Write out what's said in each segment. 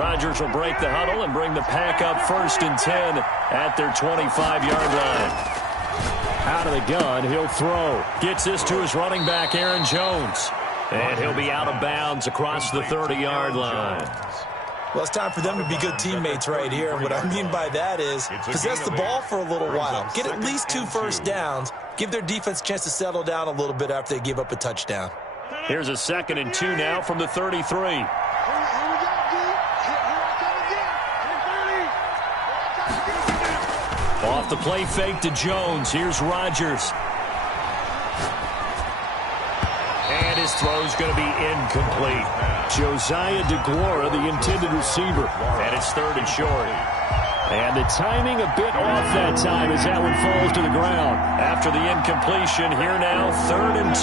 Rodgers will break the huddle and bring the pack up 1st and 10 at their 25-yard line. Out of the gun, he'll throw. Gets this to his running back, Aaron Jones. And he'll be out of bounds across the 30-yard line. Well, it's time for them to be good teammates right here. What I mean by that is possess the ball for a little while. Get at least 2 first downs. Give their defense a chance to settle down a little bit after they give up a touchdown. Here's a 2nd and 2 now from the 33. Off the play fake to Jones. Here's Rodgers. And his throw's going to be incomplete. Josiah DeGuara, the intended receiver. And it's 3rd and short. And the timing a bit off that time as that one falls to the ground. After the incompletion, here now, 3rd and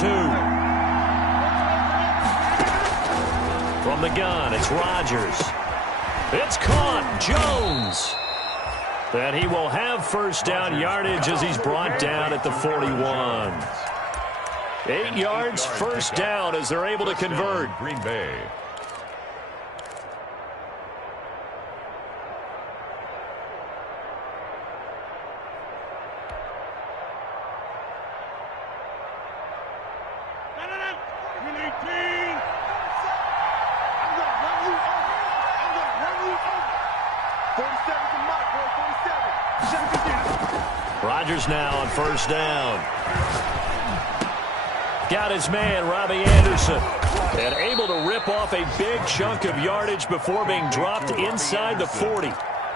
2. From the gun, it's Rodgers. It's caught. Jones. And he will have first down yardage as he's brought down at the 41. 8 yards, first down as they're able to convert. Green Bay. Rodgers now on first down. Got his man, Robbie Anderson. And able to rip off a big chunk of yardage before being dropped inside the 40.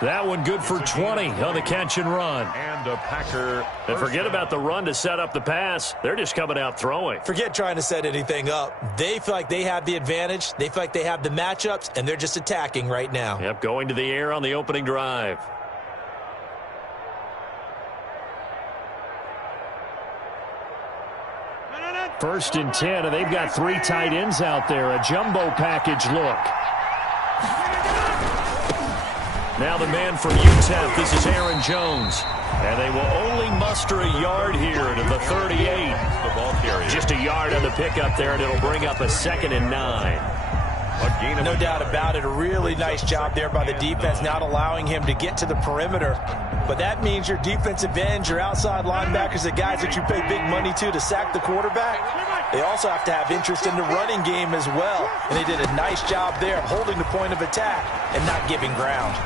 That one good for 20 on the catch and run. And a Packer. And forget about the run to set up the pass. They're just coming out throwing. Forget trying to set anything up. They feel like they have the advantage. They feel like they have the matchups, and they're just attacking right now. Yep, going to the air on the opening drive. First and 10, and they've got 3 tight ends out there. A jumbo package look. Now the man from UTEP, this is Aaron Jones. And they will only muster a yard here to the 38. Just a yard on the pickup there, and it'll bring up a 2nd and 9. No doubt about it. A really nice job there by the defense, not allowing him to get to the perimeter. But that means your defensive ends, your outside linebackers, the guys that you pay big money to sack the quarterback, they also have to have interest in the running game as well. And they did a nice job there of holding the point of attack and not giving ground.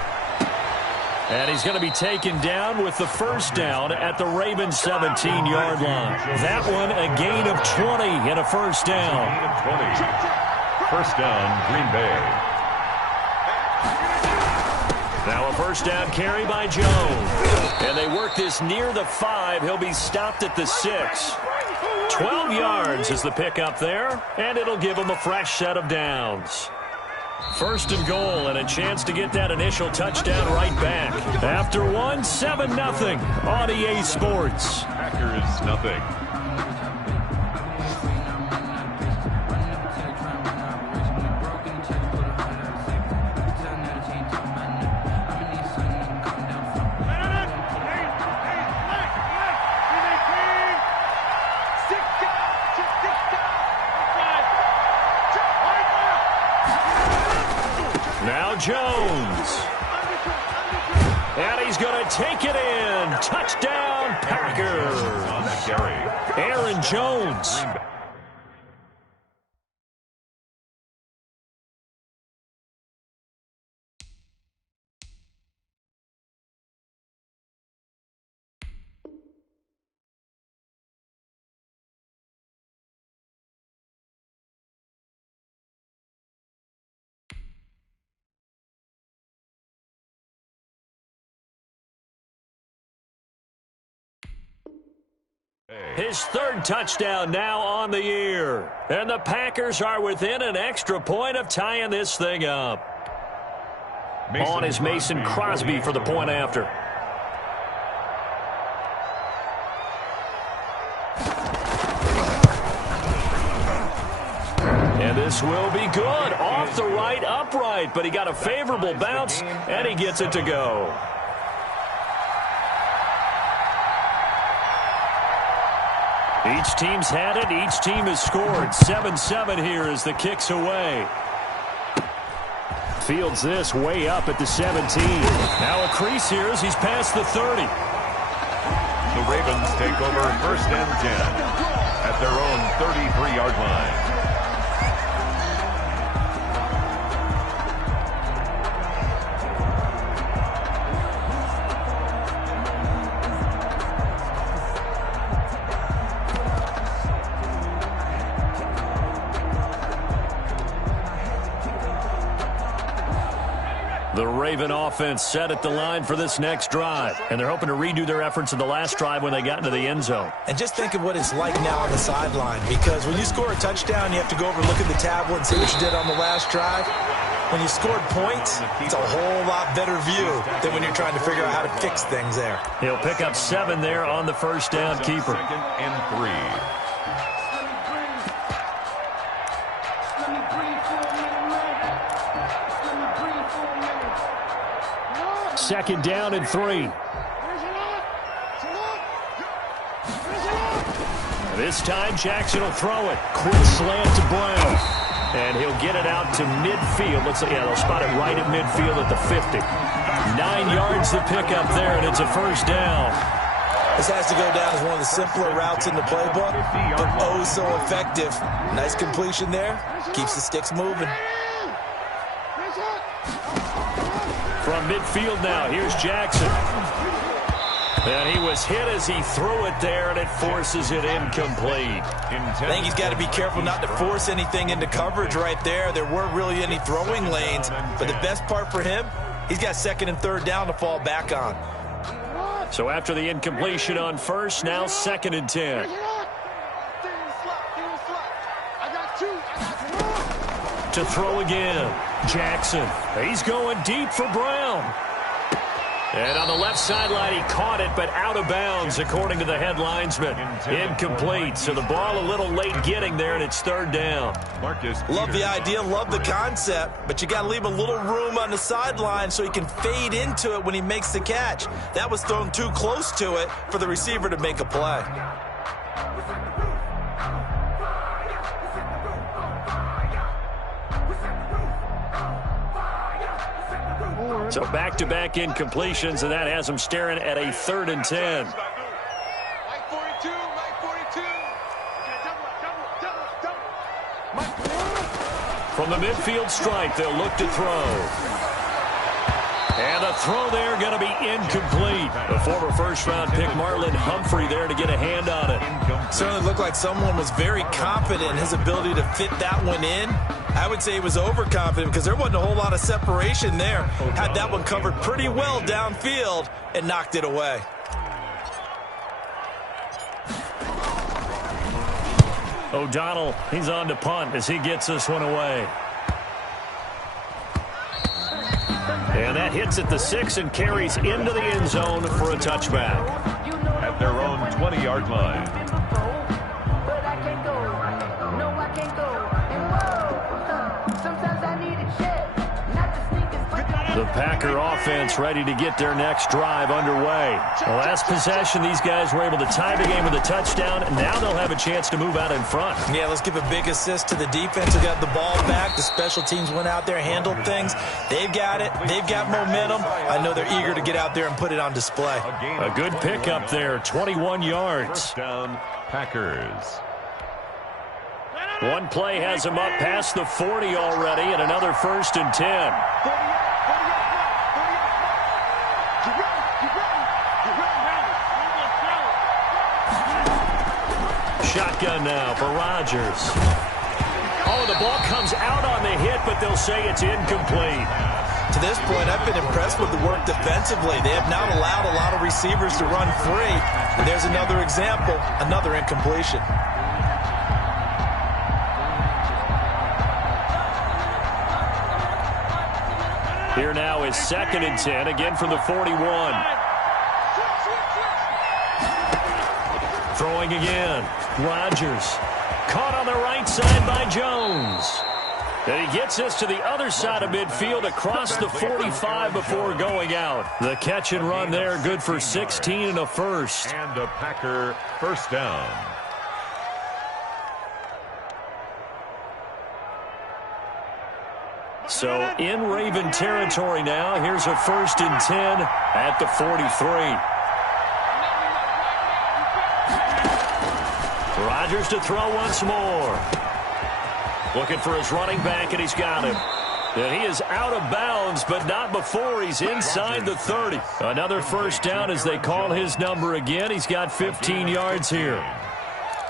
And he's going to be taken down with the first down at the Ravens' 17-yard line. That one a gain of 20 and a first down. First down, Green Bay. Now a first down carry by Jones. And they work this near the 5. He'll be stopped at the 6. 12 yards is the pickup there, and it'll give him a fresh set of downs. First and goal, and a chance to get that initial touchdown right back. After one, 7-0 on EA Sports. Packers, nothing. Jones. And he's going to take it in. Touchdown, Packers. On the carry. Aaron Jones. His 3rd touchdown now on the year. And the Packers are within an extra point of tying this thing up. On is Mason Crosby for the point after. And this will be good. Off the right, upright, but he got a favorable bounce, and he gets it to go. Each team's had it. Each team has scored. 7-7 here as the kick's away. Fields this way up at the 17. Now a crease here as he's past the 30. The Ravens take over 1st and 10 at their own 33-yard line. The Raven offense set at the line for this next drive, and they're hoping to redo their efforts in the last drive when they got into the end zone. And just think of what it's like now on the sideline, because when you score a touchdown, you have to go over and look at the tablet and see what you did on the last drive. When you scored points, it's a whole lot better view than when you're trying to figure out how to fix things there. He'll pick up 7 there on the first down keeper. 2nd and 3. Second down and 3. This time Jackson will throw it. Quick slant to Brown. And he'll get it out to midfield. Looks like, yeah, they'll spot it right at midfield at the 50. 9 yards to pick up there, and it's a first down. This has to go down as one of the simpler routes in the playbook, but oh so effective. Nice completion there. Keeps the sticks moving. From midfield now, here's Jackson. And he was hit as he threw it there, and it forces it incomplete. I think he's got to be careful not to force anything into coverage right there. There weren't really any throwing lanes, but the best part for him, he's got 2nd and 3rd down to fall back on. So after the incompletion on first, now 2nd and 10. To throw again, Jackson. He's going deep for Brown. And on the left sideline, he caught it, but out of bounds, according to the head linesman. Incomplete, so the ball a little late getting there, and it's 3rd down. Love the idea, love the concept, but you got to leave a little room on the sideline so he can fade into it when he makes the catch. That was thrown too close to it for the receiver to make a play. So back-to-back incompletions, and that has them staring at a 3rd and 10. From the midfield stripe, they'll look to throw. And the throw there going to be incomplete. The former first-round pick Marlon Humphrey there to get a hand on it. Certainly looked like someone was very confident in his ability to fit that one in. I would say he was overconfident because there wasn't a whole lot of separation there. Had that one covered pretty well downfield and knocked it away. O'Donnell, he's on to punt as he gets this one away. And that hits at the 6 and carries into the end zone for a touchback. At their own 20-yard line. The Packer offense ready to get their next drive underway. The last possession, these guys were able to tie the game with a touchdown, and now they'll have a chance to move out in front. Yeah, let's give a big assist to the defense who got the ball back. The special teams went out there, handled things. They've got it. They've got momentum. I know they're eager to get out there and put it on display. A good pickup there, 21 yards. First down, Packers. One play has him up past the 40 already, and another 1st and 10. Shotgun now for Rodgers. Oh, the ball comes out on the hit, but they'll say it's incomplete. To this point, I've been impressed with the work defensively. They have not allowed a lot of receivers to run free. And there's another example, another incompletion. Here now is 2nd and 10, again from the 41. Throwing again. Rodgers. Caught on the right side by Jones. And he gets us to the other side of midfield across the 45 before going out. The catch and run there, good for 16 and a first. And a Packer first down. So in Raven territory now. Here's a 1st and 10 at the 43. Rodgers to throw once more. Looking for his running back, and he's got him. And he is out of bounds, but not before he's inside the 30. Another 1st down as they call his number again. He's got 15 yards here.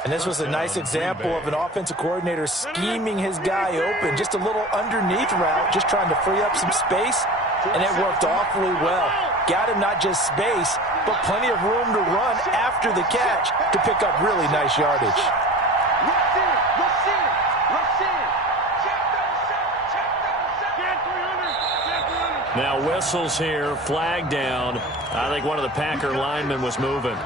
And this was a nice example of an offensive coordinator scheming his guy open. Just a little underneath route, just trying to free up some space, and it worked awfully well. Got him not just space, but plenty of room to run after the catch to pick up really nice yardage. Now whistles here, flag down. I think one of the Packer linemen was moving.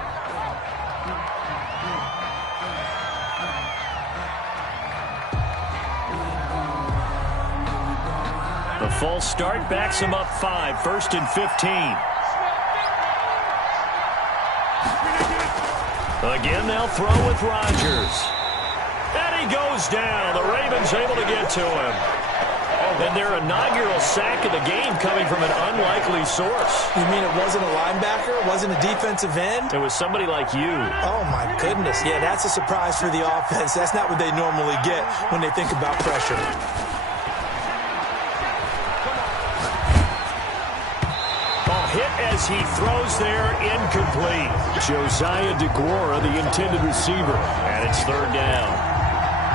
The false start backs him up 5, 1st and 15. Again, they'll throw with Rodgers. And he goes down. The Ravens able to get to him. And their inaugural sack of the game coming from an unlikely source. You mean it wasn't a linebacker? It wasn't a defensive end? It was somebody like you. Oh, my goodness. Yeah, that's a surprise for the offense. That's not what they normally get when they think about pressure. Hit as he throws there, incomplete. Josiah DeGuara, the intended receiver, and it's 3rd down.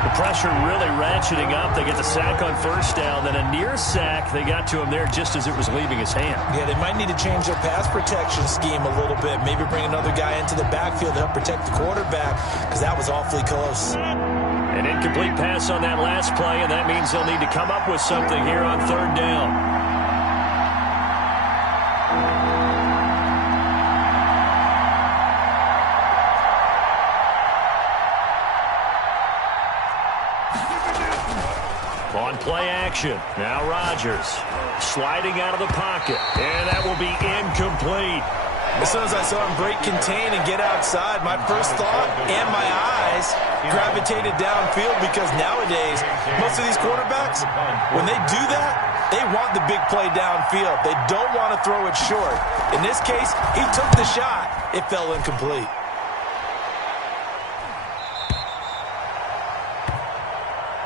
The pressure really ratcheting up. They get the sack on 1st down, then a near sack. They got to him there just as it was leaving his hand. Yeah, they might need to change their pass protection scheme a little bit. Maybe bring another guy into the backfield to help protect the quarterback, because that was awfully close. An incomplete pass on that last play, and that means they'll need to come up with something here on 3rd down. On play action, now Rodgers sliding out of the pocket, and that will be incomplete. As soon as I saw him break contain and get outside, my first thought and my eyes gravitated downfield, because nowadays, most of these quarterbacks, when they do that, they want the big play downfield. They don't want to throw it short. In this case, he took the shot. It fell incomplete.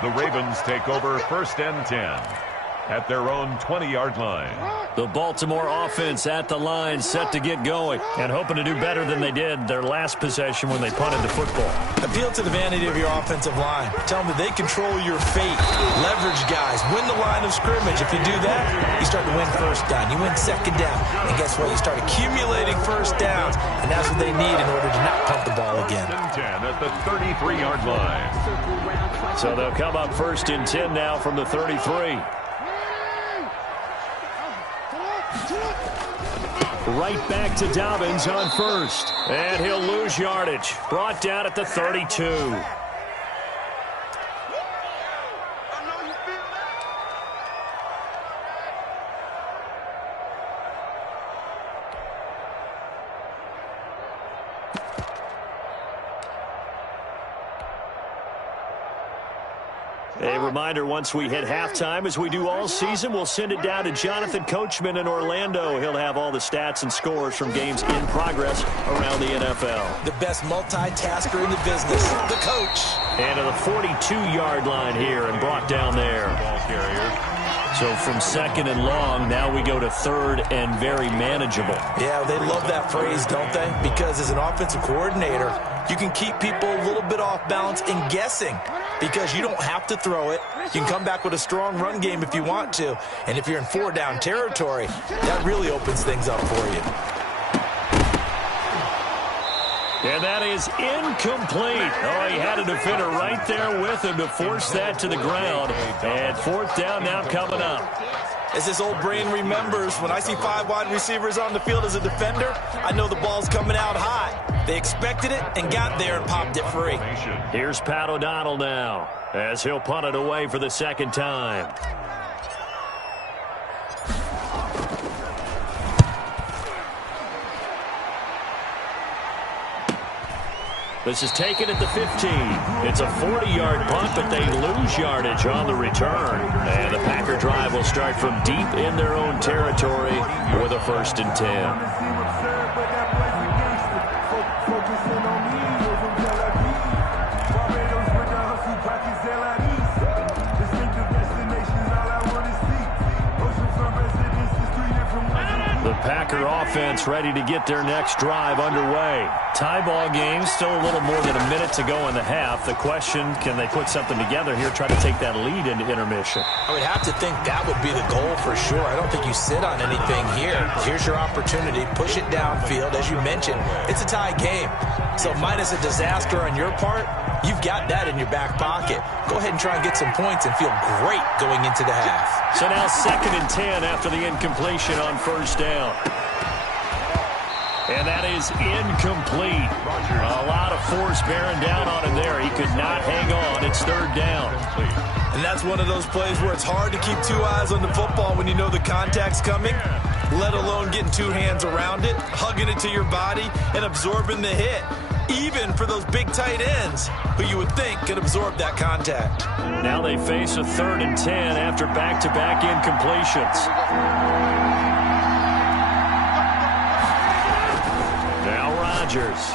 The Ravens take over 1st and 10 at their own 20-yard line. The Baltimore offense at the line, set to get going, and hoping to do better than they did their last possession when they punted the football. Appeal to the vanity of your offensive line. Tell them that they control your fate. Leverage guys. Win the line of scrimmage. If you do that, you start to win 1st down. You win 2nd down. And guess what? You start accumulating 1st downs, and that's what they need in order to not punt the ball again. 10 at the 33-yard line. So they'll come up 1st and 10 now from the 33. Right back to Dobbins on 1st. And he'll lose yardage. Brought down at the 32. A reminder, once we hit halftime, as we do all season, we'll send it down to Jonathan Coachman in Orlando. He'll have all the stats and scores from games in progress around the NFL. The best multitasker in the business, the coach. And to the 42-yard line here and brought down there. Ball carrier. So from 2nd and long, now we go to 3rd and very manageable. Yeah, they love that phrase, don't they? Because as an offensive coordinator, you can keep people a little bit off balance and guessing, because you don't have to throw it. You can come back with a strong run game if you want to. And if you're in 4-down territory, that really opens things up for you. And that is incomplete. Oh, he had a defender right there with him to force that to the ground. And 4th down now coming up. As this old brain remembers, when I see 5 wide receivers on the field as a defender, I know the ball's coming out hot. They expected it and got there and popped it free. Here's Pat O'Donnell now, as he'll punt it away for the 2nd time. This is taken at the 15. It's a 40-yard punt, but they lose yardage on the return. And the Packer drive will start from deep in their own territory with a 1st and 10. The Packer offense ready to get their next drive underway. Tie ball game, still a little more than a minute to go in the half. The question, can they put something together here, try to take that lead into intermission? I would have to think that would be the goal for sure. I don't think you sit on anything here. Here's your opportunity. Push it downfield. As you mentioned, it's a tie game. So minus a disaster on your part, you've got that in your back pocket. Go ahead and try and get some points and feel great going into the half. So now 2nd and 10 after the incompletion on 1st down. And that is incomplete. A lot of force bearing down on him there. He could not hang on. It's 3rd down. And that's one of those plays where it's hard to keep 2 eyes on the football when you know the contact's coming, let alone getting 2 hands around it, hugging it to your body, and absorbing the hit. Even for those big tight ends who you would think could absorb that contact. Now they face a 3rd and 10 after back-to-back incompletions. Now Rodgers.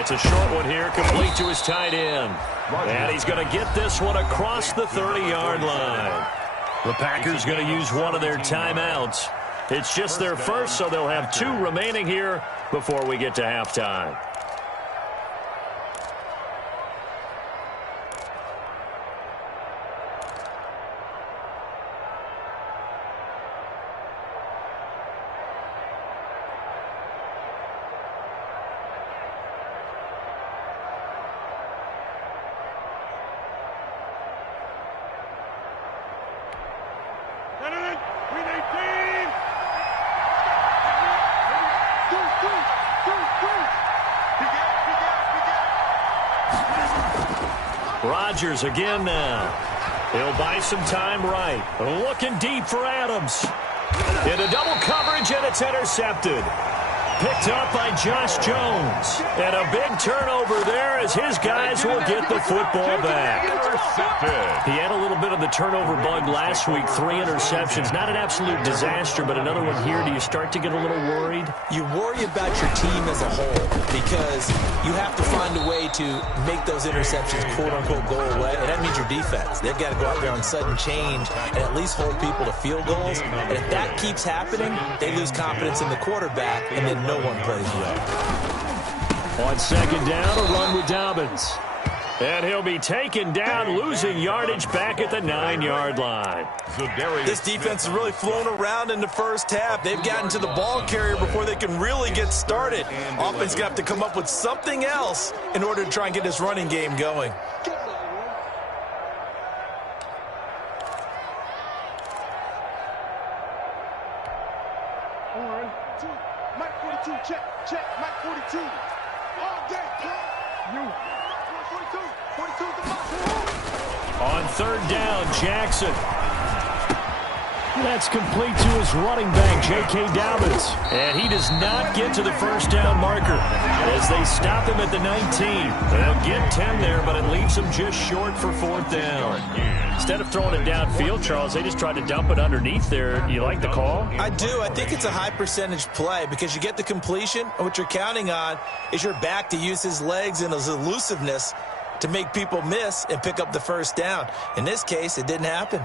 It's a short one here, complete to his tight end. And he's going to get this one across the 30-yard line. The Packers going to use one of their timeouts. It's just their first, so they'll have 2 remaining here before we get to halftime. Rodgers again now. He'll buy some time right. Looking deep for Adams. Into double coverage, and it's intercepted. Picked up by Josh Jones. And a big turnover there as his guys will get the football back. He had a little bit of the turnover bug last week. 3 interceptions. Not an absolute disaster, but another one here. Do you start to get a little worried? You worry about your team as a whole because you have to find a way to make those interceptions, quote-unquote, go away. And that means your defense. They've got to go out there on sudden change and at least hold people to field goals. And if that keeps happening, they lose confidence in the quarterback, and then no one plays well. On 2nd down, a run with Dobbins. And he'll be taken down, losing yardage back at the 9-yard line. This defense has really flown around in the first half. They've gotten to the ball carrier before they can really get started. Offense going to have to come up with something else in order to try and get this running game going. Mike 42, check, Mike 42. All day, you. 42 the box. On 3rd down, Jackson. That's complete to his running back, J.K. Dobbins. And he does not get to the 1st down marker as they stop him at the 19. They'll get 10 there, but it leaves them just short for 4th down. Instead of throwing it downfield, Charles, they just tried to dump it underneath there. You like the call? I do. I think it's a high percentage play because you get the completion, and what you're counting on is your back to use his legs and his elusiveness to make people miss and pick up the 1st down. In this case, it didn't happen.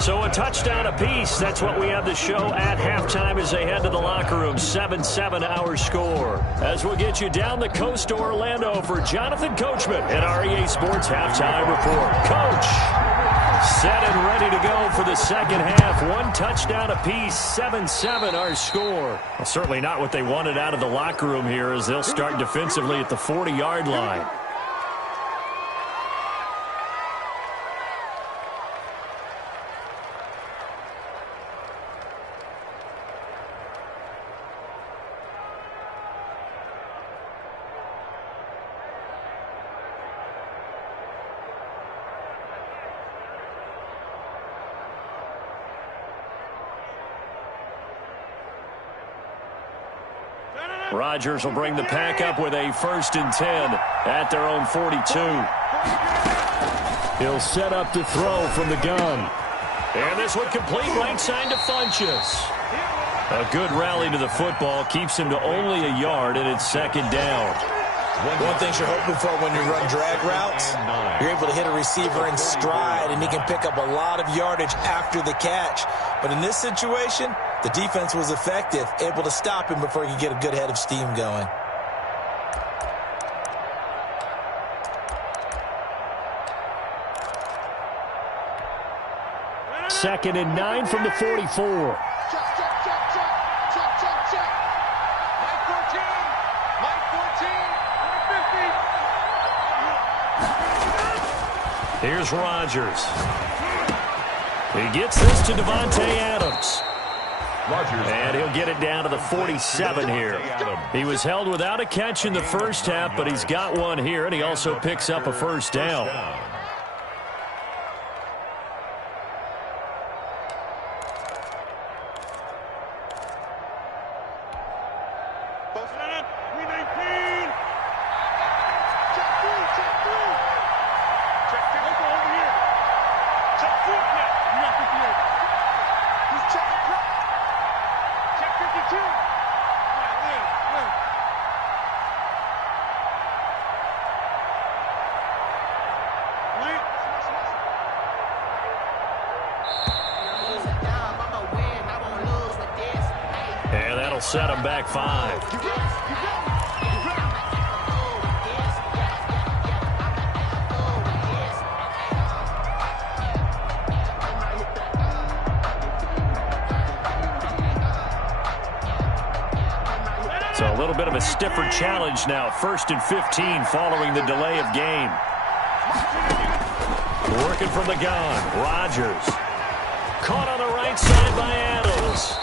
So a touchdown apiece. That's what we have the show at halftime as they head to the locker room. 7-7 our score. As we'll get you down the coast to Orlando for Jonathan Coachman at REA Sports Halftime Report. Coach, set and ready to go for the 2nd half. 1 touchdown apiece. 7-7 our score. Well, certainly not what they wanted out of the locker room here as they'll start defensively at the 40-yard line. Rodgers will bring the pack up with a 1st and 10 at their own 42. He'll set up to throw from the gun. And this one complete right side to Funchess. A good rally to the football keeps him to only a yard, and it's 2nd down. One thing you're hoping for when you run drag routes, you're able to hit a receiver in stride, and he can pick up a lot of yardage after the catch. But in this situation, the defense was effective, able to stop him before he could get a good head of steam going. 2nd and 9 from the 44. Here's Rodgers. He gets this to Davante Adams. And he'll get it down to the 47 here. He was held without a catch in the first half, but he's got one here, and he also picks up a 1st down. And that'll set him back 5. So a little bit of a stiffer challenge now. 1st and 15 following the delay of game. Working from the gun. Rodgers. Caught on the right side by Adams.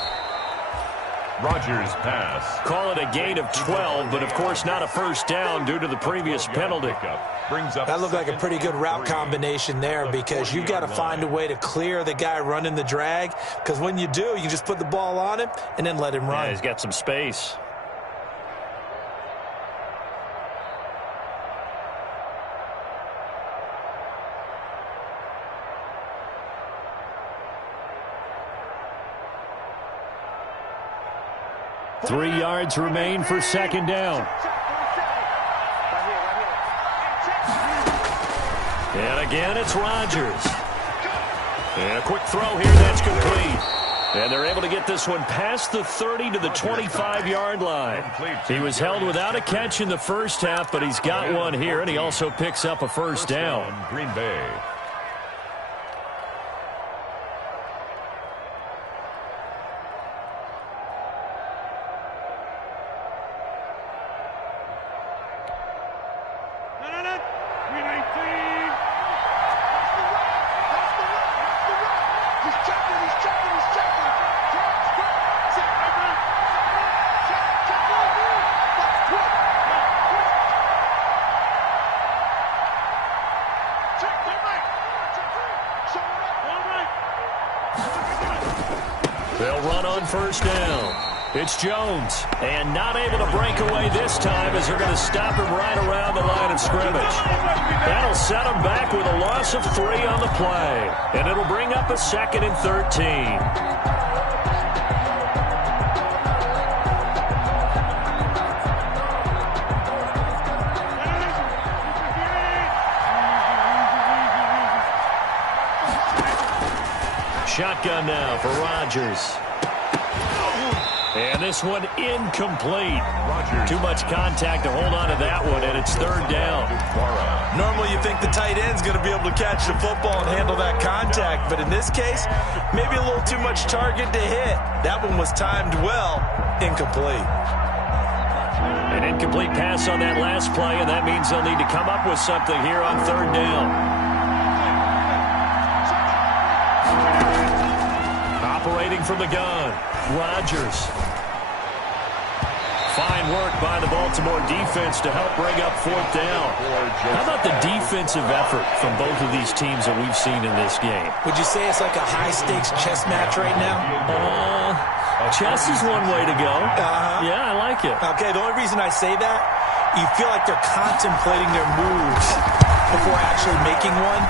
Rodgers pass. Call it a gain of 12, but of course not a 1st down due to the previous penalty. That looked like a pretty good route combination there, because you've got to find a way to clear the guy running the drag, because when you do, you just put the ball on him and then let him run. Yeah, he's got some space. Three yards remain for 2nd down. And again, it's Rodgers. And a quick throw here, that's complete. And they're able to get this one past the 30 to the 25-yard line. He was held without a catch in the first half, but he's got one here, and he also picks up a 1st down. Green Bay. They'll run on 1st down. It's Jones, and not able to break away this time as they're going to stop him right around the line of scrimmage. That'll set him back with a loss of 3 on the play, and it'll bring up a 2nd and 13. Shotgun now for Rodgers. And this one incomplete. Too much contact to hold on to that one, and it's 3rd down. Normally you think the tight end's going to be able to catch the football and handle that contact, but in this case, maybe a little too much target to hit. That one was timed well, incomplete. An incomplete pass on that last play, and that means they'll need to come up with something here on 3rd down. Operating from the gun, Rodgers. Fine work by the Baltimore defense to help bring up 4th down. How about the defensive effort from both of these teams that we've seen in this game? Would you say it's like a high-stakes chess match right now? Chess is one way to go. Yeah, I like it. Okay, the only reason I say that, you feel like they're contemplating their moves before actually making one,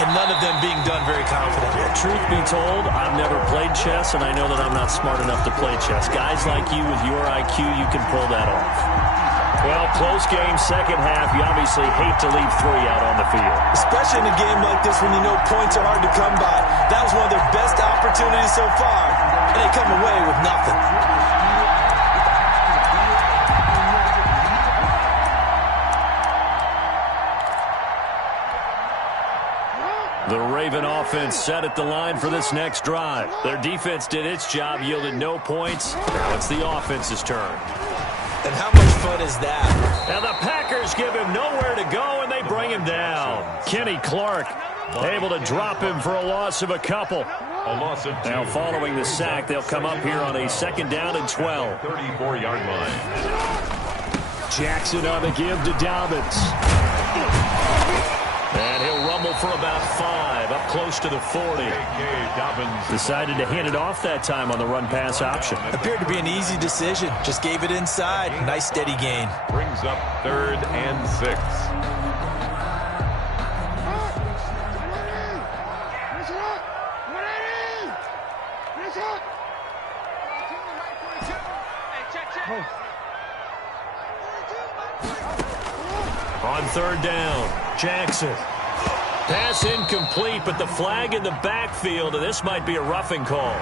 and none of them being done very confidently. Truth be told, I've never played chess, and I know that I'm not smart enough to play chess. Guys like you with your IQ, you can pull that off. Well, close game, second half. You obviously hate to leave 3 out on the field. Especially in a game like this when you know points are hard to come by. That was one of their best opportunities so far, and they come away with nothing. The Raven offense set at the line for this next drive. Their defense did its job, yielded no points. Now it's the offense's turn. And how much fun is that? And the Packers give him nowhere to go, and they bring him down. Kenny Clark able to drop him for a loss of a couple. A loss of 2. Now following the sack, they'll come up here on a 2nd down and 12. 34-yard line. Jackson on the give to Dobbins. And he'll rumble for about 5, up close to the 40. Dobbins Decided to hand it off that time on the run-pass option. Appeared to be an easy decision. Just gave it inside. Nice steady gain. brings up 3rd and 6. On 3rd down, Jackson. Pass incomplete, but the flag in the backfield, and this might be a roughing call.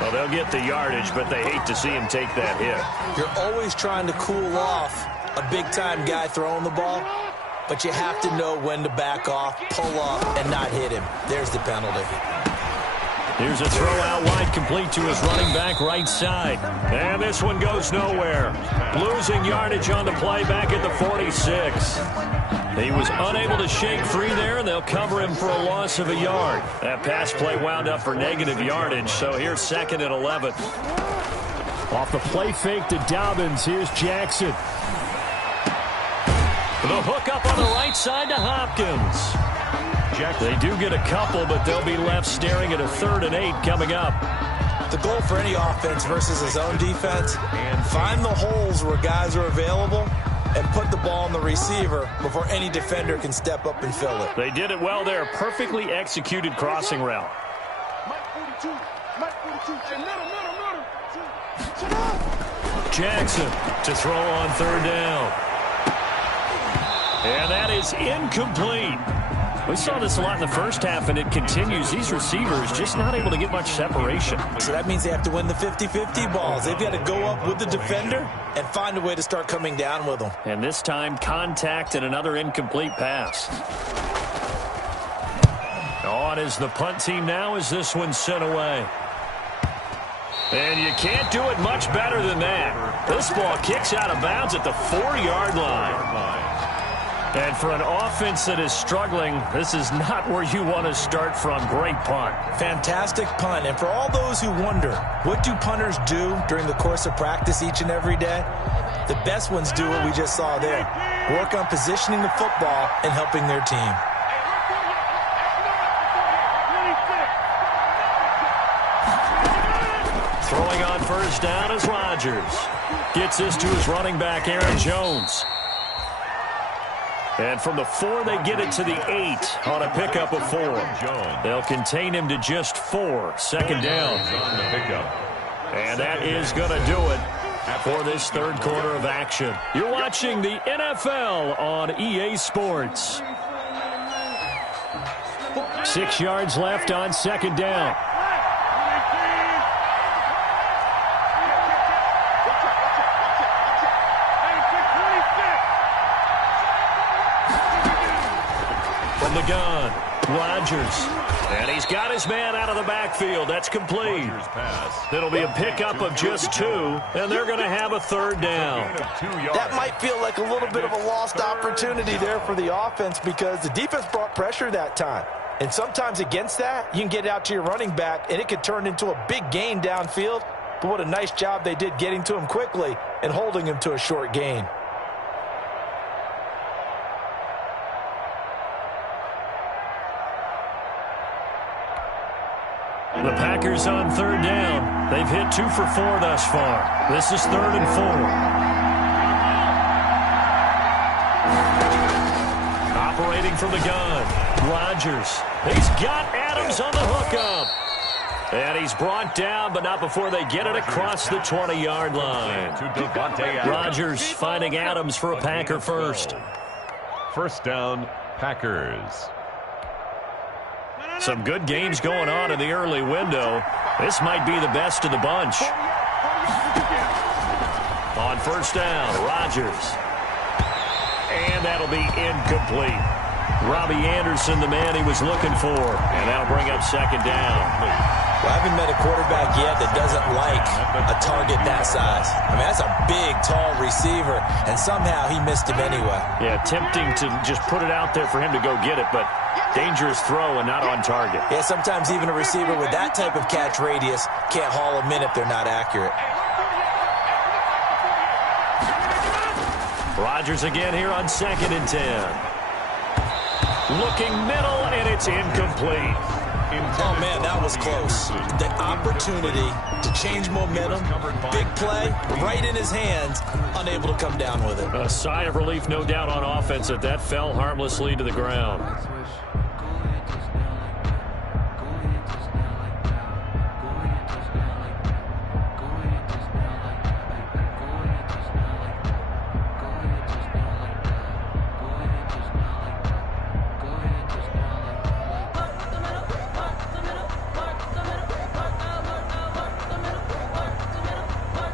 Well, they'll get the yardage, but they hate to see him take that hit. You're always trying to cool off a big-time guy throwing the ball, but you have to know when to back off, pull up, and not hit him. There's the penalty. Here's a throw out wide, complete to his running back right side. And this one goes nowhere. Losing yardage on the play back at the 46. He was unable to shake free there, and they'll cover him for a loss of a yard. That pass play wound up for negative yardage, so here's 2nd and 11. Off the play fake to Dobbins, here's Jackson. The hook up on the right side to Hopkins. They do get a couple, but they'll be left staring at a 3rd and 8 coming up. The goal for any offense versus his own defense, and find the holes where guys are available and put the ball on the receiver before any defender can step up and fill it. They did it well there. Perfectly executed crossing route. Jackson to throw on 3rd down. And that is incomplete. We saw this a lot in the first half, and it continues. These receivers just not able to get much separation. So that means they have to win the 50-50 balls. They've got to go up with the defender and find a way to start coming down with them. And this time, contact and another incomplete pass. On is the punt team now as this one's sent away. And you can't do it much better than that. This ball kicks out of bounds at the 4-yard line. And for an offense that is struggling, this is not where you want to start from. Great punt. Fantastic punt. And for all those who wonder, what do punters do during the course of practice each and every day? The best ones do what we just saw there. Work on positioning the football and helping their team. Throwing on 1st down is Rodgers. Gets this to his running back, Aaron Jones. And from the 4, they get it to the 8 on a pickup of 4. They'll contain him to just 4. 2nd down. And that is going to do it for this 3rd quarter of action. You're watching the NFL on EA Sports. 6 yards left on 2nd down. From the gun, Rodgers. And he's got his man out of the backfield. That's complete. It'll be a pickup of just 2, and they're going to have a 3rd down. That might feel like a little bit of a lost opportunity there for the offense because the defense brought pressure that time. And sometimes against that, you can get out to your running back, and it could turn into a big gain downfield. But what a nice job they did getting to him quickly and holding him to a short gain. The Packers on third down. They've hit 2 for 4 thus far. This is 3rd and 4. Operating from the gun, Rodgers. He's got Adams on the hookup. And he's brought down, but not before they get it across the 20-yard line. Rodgers finding Adams for a Packer first. First down, Packers. Some good games going on in the early window. This might be the best of the bunch. On first down, Rodgers. And that'll be incomplete. Robbie Anderson, the man he was looking for. And that'll bring up second down. Well, I haven't met a quarterback yet that doesn't like a target that size. I mean, that's a big, tall receiver, and somehow he missed him anyway. Yeah, tempting to just put it out there for him to go get it, but dangerous throw and not on target. Yeah, sometimes even a receiver with that type of catch radius can't haul them in if they're not accurate. Rodgers again here on 2nd and 10. Looking middle, and it's incomplete. Oh, man, that was close. The opportunity to change momentum, big play, right in his hands, unable to come down with it. A sigh of relief, no doubt, on offense that fell harmlessly to the ground.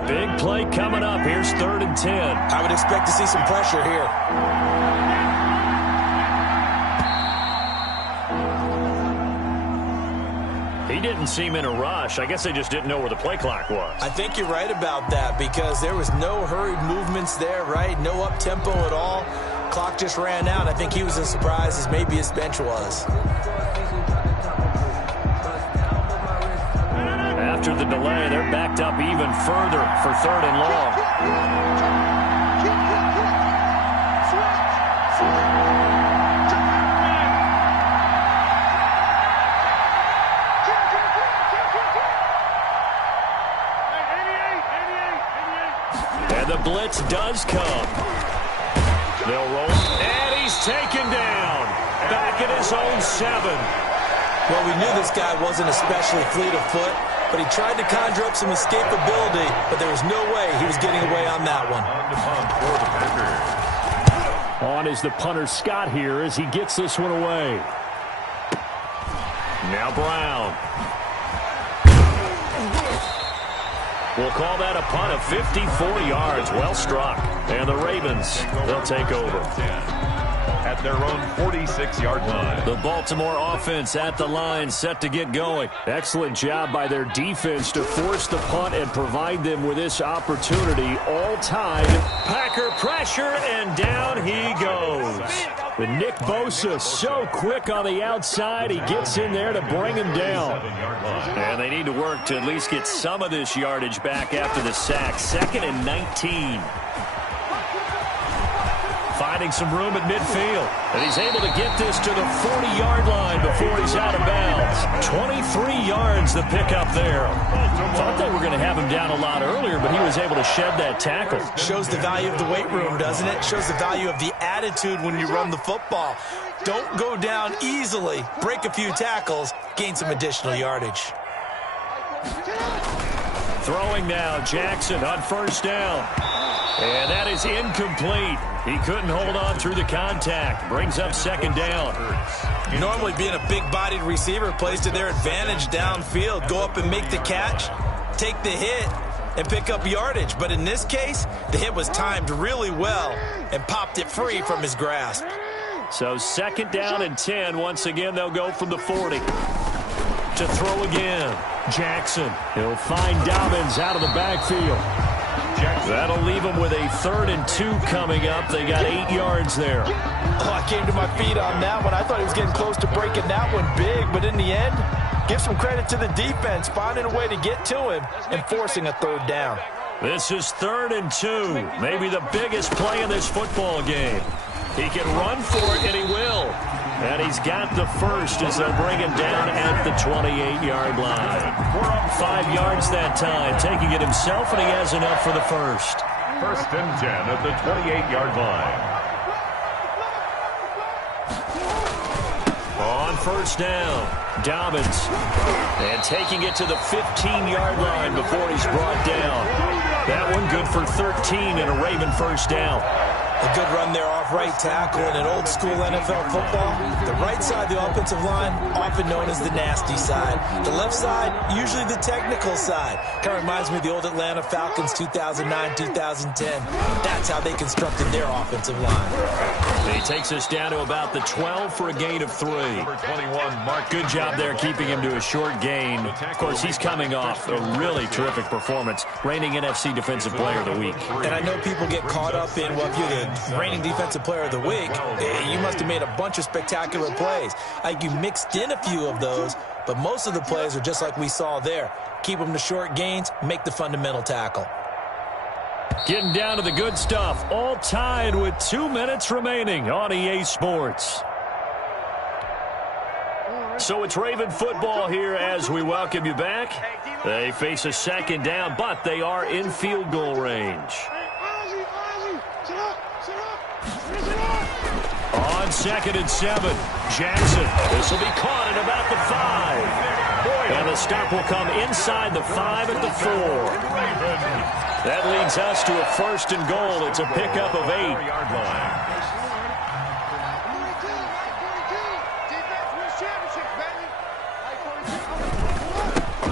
Big play coming up. Here's 3rd and 10. I would expect to see some pressure here. He didn't seem in a rush. I guess they just didn't know where the play clock was. I think you're right about that because there was no hurried movements there, right? No up-tempo at all. Clock just ran out. I think he was as surprised as maybe his bench was. After the delay, they're backed up even further for 3rd and long. And the blitz does come. They'll roll, and he's taken down. Back at his own 7. Well, we knew this guy wasn't especially fleet of foot, but he tried to conjure up some escapability, but there was no way he was getting away on that one. On is the punter Scott here as he gets this one away. Now Brown. We'll call that a punt of 54 yards. Well struck. And the Ravens, they'll take over. At their own 46-yard line. The Baltimore offense at the line, set to get going. Excellent job by their defense to force the punt and provide them with this opportunity. All tied. Packer pressure, and down he goes. The Nick Bosa, so quick on the outside. He gets in there to bring him down. And they need to work to at least get some of this yardage back after the sack. 2nd and 19. Finding some room at midfield. And he's able to get this to the 40-yard line before he's out of bounds. 23 yards the pickup there. Thought they were going to have him down a lot earlier, but he was able to shed that tackle. Shows the value of the weight room, doesn't it? Shows the value of the attitude when you run the football. Don't go down easily. Break a few tackles. Gain some additional yardage. Throwing now, Jackson on first down. And that is incomplete. He couldn't hold on through the contact. Brings up 2nd down. Normally being a big-bodied receiver plays to their advantage downfield. Go up and make the catch, take the hit, and pick up yardage. But in this case, the hit was timed really well and popped it free from his grasp. So 2nd down and 10. Once again, they'll go from the 40. To throw again. Jackson. He'll find Dobbins out of the backfield. That'll leave them with a 3rd and 2 coming up. They got 8 yards there. Oh, I came to my feet on that one. I thought he was getting close to breaking that one big, but in the end, give some credit to the defense, finding a way to get to him and forcing a 3rd down. This is 3rd and 2. Maybe the biggest play in this football game. He can run for it, and he will. And he's got the first as they'll bring him down at the 28-yard line. 5 yards that time, taking it himself, and he has enough for the first. 1st and 10 at the 28-yard line. On first down, Dobbins. And taking it to the 15-yard line before he's brought down. That one good for 13 and a Raven first down. A good run there off right tackle in an old-school NFL football. The right side of the offensive line, often known as the nasty side. The left side, usually the technical side. Kind of reminds me of the old Atlanta Falcons 2009-2010. That's how they constructed their offensive line. He takes us down to about the 12 for a gain of 3. Number 21, Mark. Good job there keeping him to a short gain. Of course, he's coming off a really terrific performance, reigning NFC Defensive Player of the Week. And I know people get caught up in, well, if you're the reigning Defensive Player of the Week, you must have made a bunch of spectacular plays. Like you mixed in a few of those, but most of the plays are just like we saw there. Keep them to short gains, make the fundamental tackle. Getting down to the good stuff, all tied with 2 minutes remaining on EA Sports. So it's Raven football here as we welcome you back. They face a second down, but they are in field goal range. On 2nd and 7, Jackson. This will be caught at about the 5. And the stop will come inside the 5 at the 4. That leads us to a 1st and goal. It's a pickup of 8.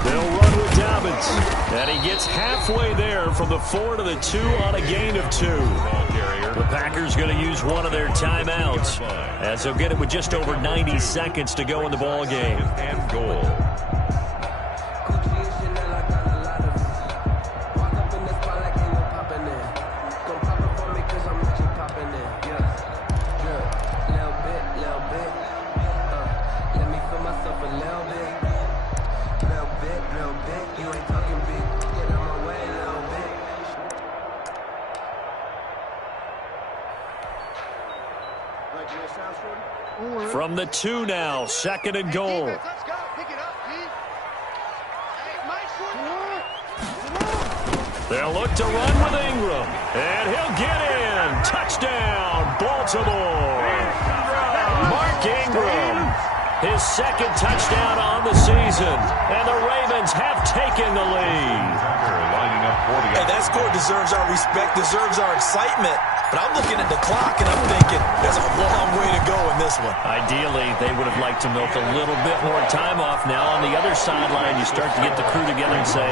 They'll run with Dobbins. And he gets halfway there from the 4 to the 2 on a gain of 2. The Packers going to use one of their timeouts as they'll get it with just over 90 seconds to go in the ball game. And goal. From the 2 now, 2nd and goal. They'll look to run with Ingram, and he'll get in. Touchdown, Baltimore. Mark Ingram, his 2nd touchdown on the season, and the Ravens have taken the lead. Hey, that score deserves our respect, deserves our excitement. But I'm looking at the clock, and I'm thinking there's a long way to go in this one. Ideally, they would have liked to milk a little bit more time off. Now, on the other sideline, you start to get the crew together and say,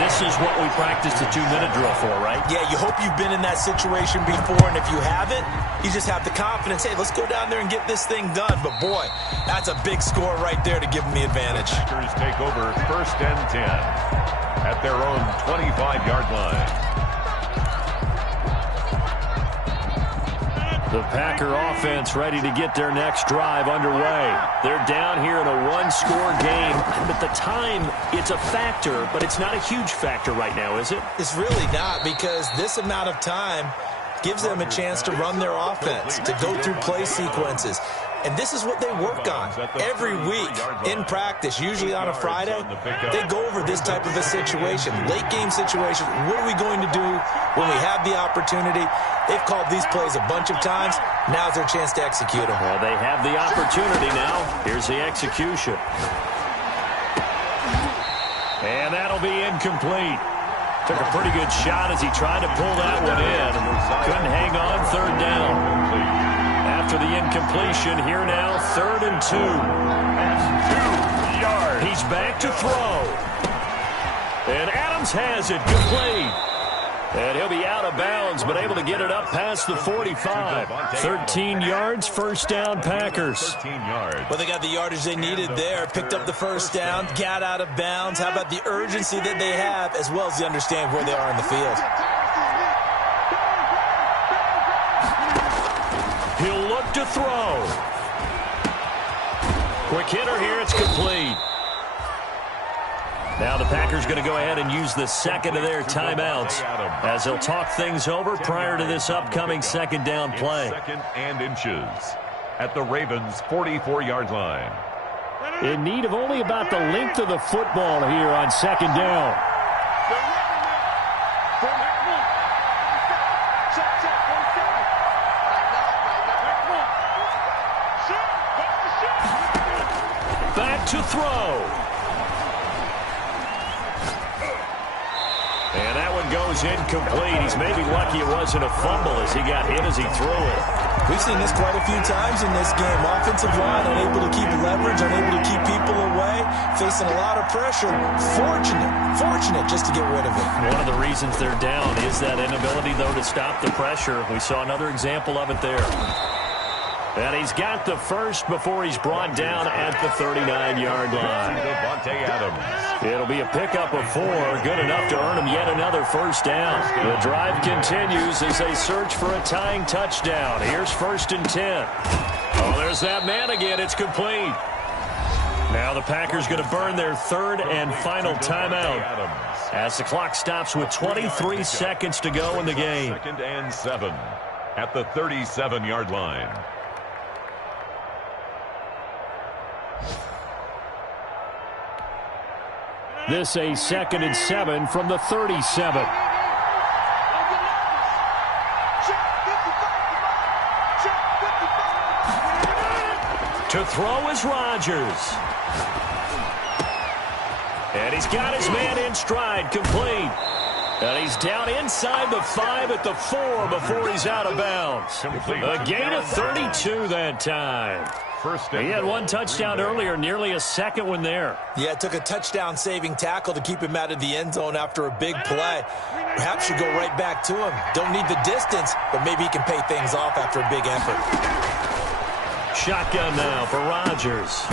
this is what we practiced the 2-minute drill for, right? Yeah, you hope you've been in that situation before, and if you haven't, you just have the confidence, hey, let's go down there and get this thing done. But, boy, that's a big score right there to give them the advantage. Packers take over 1st and 10 at their own 25-yard line. The Packer offense ready to get their next drive underway. They're down here in a 1-score game. But the time, it's a factor, but it's not a huge factor right now, is it? It's really not, because this amount of time gives them a chance to run their offense, to go through play sequences. And this is what they work on every week in practice, usually on a Friday. They go over this type of a situation, late game situation. What are we going to do when we have the opportunity? They've called these plays a bunch of times. Now's their chance to execute them. Well, they have the opportunity now. Here's the execution. And that'll be incomplete. Took a pretty good shot as he tried to pull that one in. Couldn't hang on 3rd down. After the incompletion, here now, 3rd and 2. That's 2 yards. He's back to throw. And Adams has it, complete. And he'll be out of bounds, but able to get it up past the 45. 13 yards, 1st down, Packers. 13 yards. Well, they got the yardage they needed there, picked up the 1st down, got out of bounds. How about the urgency that they have, as well as they understand where they are in the field? He'll look to throw. Quick hitter here, it's complete. Now the Packers going to go ahead and use the 2nd of their timeouts as they'll talk things over prior to this upcoming 2nd down play. 2nd and inches at the Ravens' 44-yard line. In need of only about the length of the football here on second down. Back to throw. And that one goes incomplete. He's maybe lucky it wasn't a fumble as he got hit as he threw it. We've seen this quite a few times in this game. Offensive line unable to keep leverage, unable to keep people away, facing a lot of pressure. Fortunate just to get rid of it. One of the reasons they're down is that inability, though, to stop the pressure. We saw another example of it there. And he's got the first before he's brought down at the 39-yard line. It'll be a pickup of 4, good enough to earn him yet another first down. The drive continues as they search for a tying touchdown. Here's 1st and 10. Oh, there's that man again. It's complete. Now the Packers going to burn their 3rd and final timeout as the clock stops with 23 seconds to go in the game. 2nd and 7 at the 37-yard line. This a 2nd and 7 from the 37. To throw is Rodgers. And he's got his man in stride, complete. And he's down inside the 5 at the 4 before he's out of bounds. A gain of 32 that time. He had one touchdown earlier, nearly a second one there. Yeah, it took a touchdown-saving tackle to keep him out of the end zone after a big play. Perhaps you go right back to him. Don't need the distance, but maybe he can pay things off after a big effort. Shotgun now for Rodgers.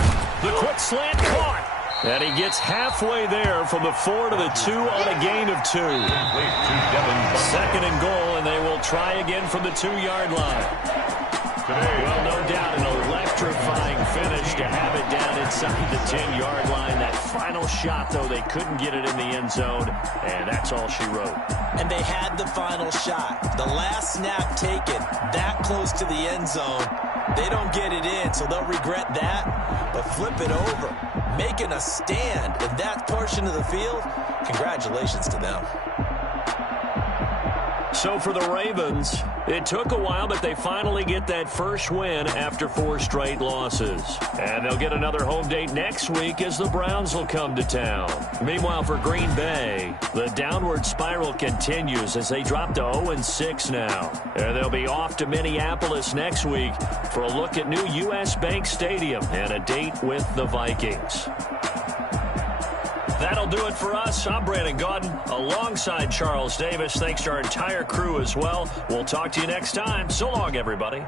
The quick slant caught. And he gets halfway there from the 4 to the 2 on a gain of 2. 2nd and goal, and they will try again from the 2-yard line. Well, no doubt an electrifying finish to have it down inside the 10-yard line. That final shot, though, they couldn't get it in the end zone, and that's all she wrote. And they had the final shot. The last snap taken that close to the end zone. They don't get it in, so they'll regret that. But flip it over, making a stand in that portion of the field, congratulations to them. So for the Ravens, it took a while, but they finally get that first win after 4 straight losses. And they'll get another home date next week as the Browns will come to town. Meanwhile, for Green Bay, the downward spiral continues as they drop to 0-6 now. And they'll be off to Minneapolis next week for a look at new U.S. Bank Stadium and a date with the Vikings. That'll do it for us. I'm Brandon Gaudin alongside Charles Davis. Thanks to our entire crew as well. We'll talk to you next time. So long, everybody.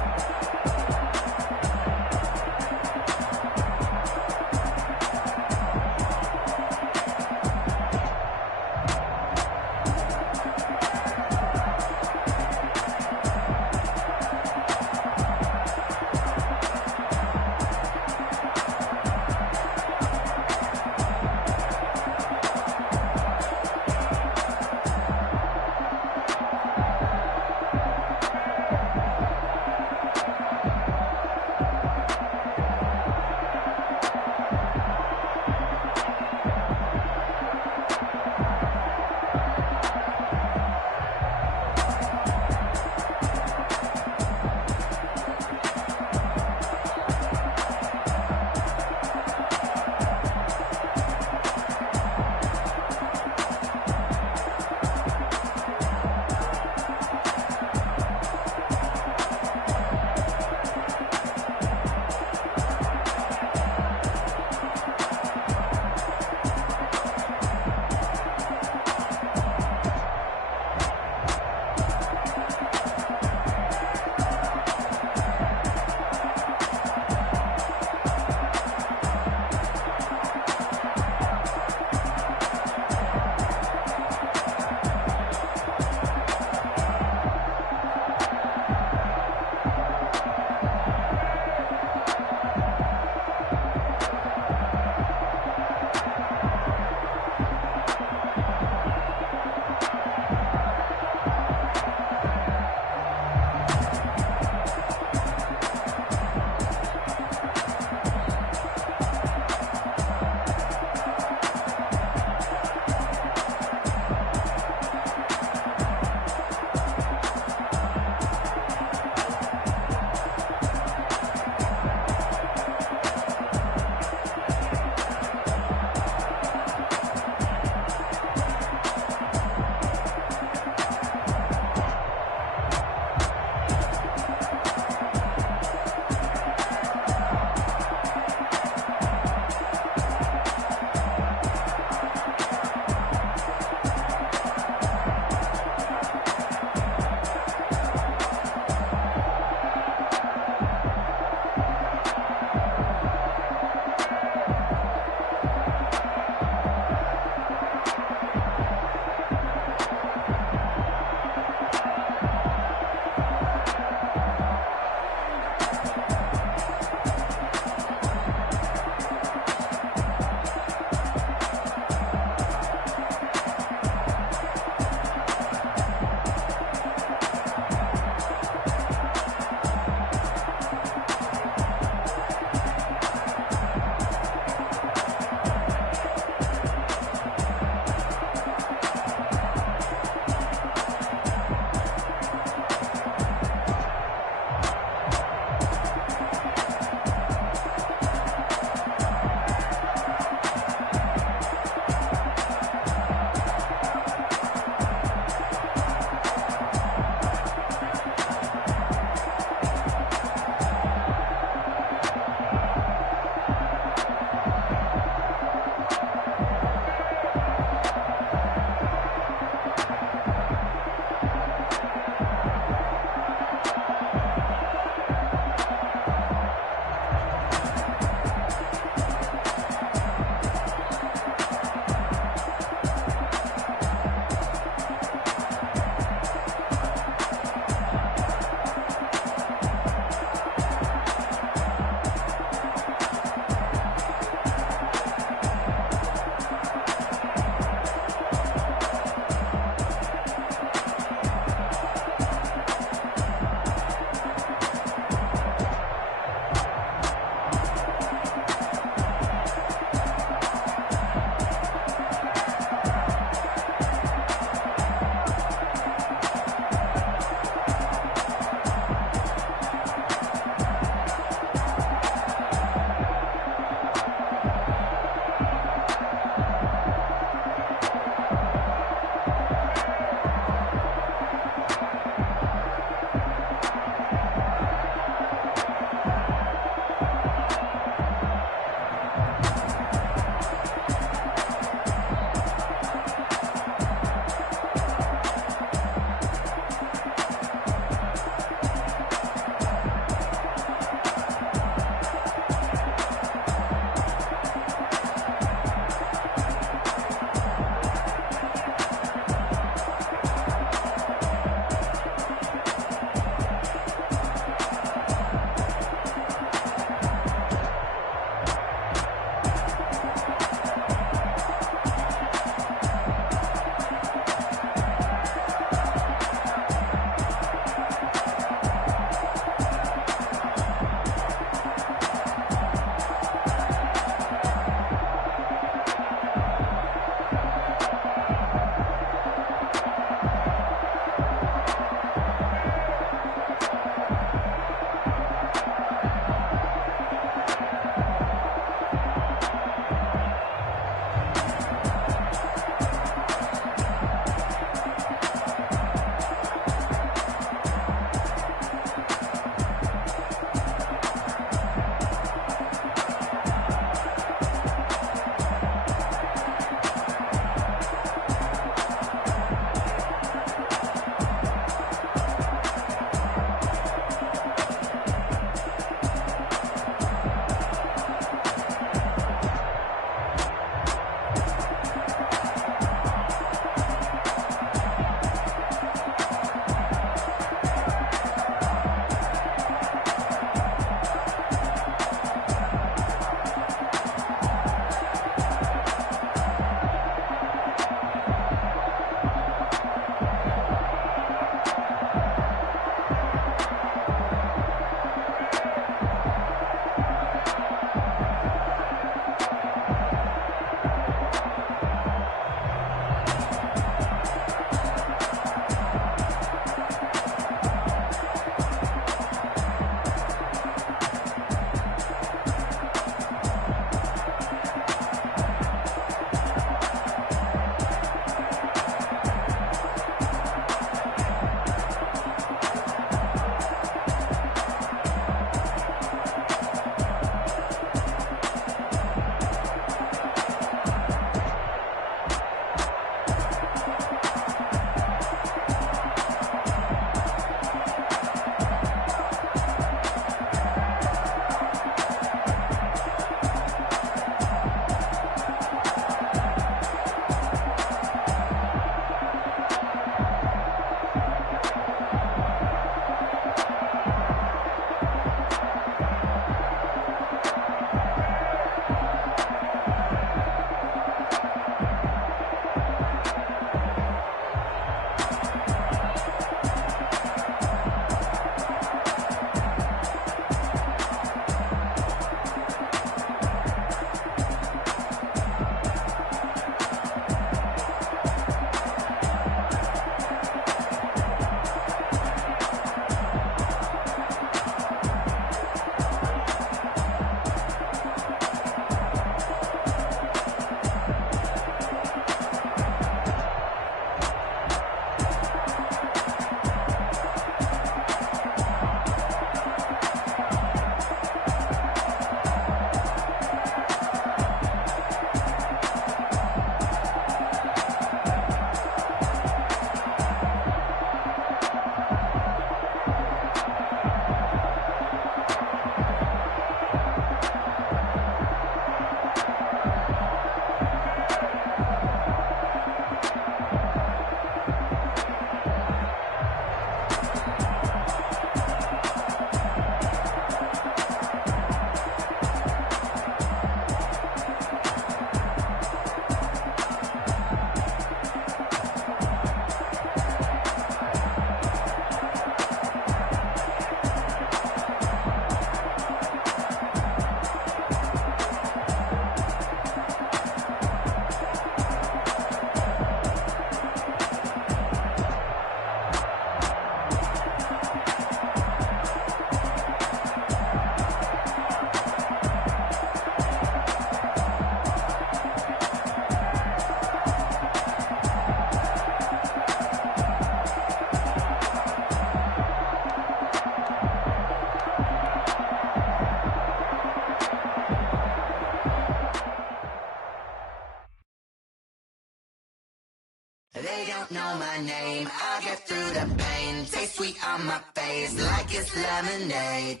They don't know my name, I get through the pain. Taste sweet on my face like it's lemonade.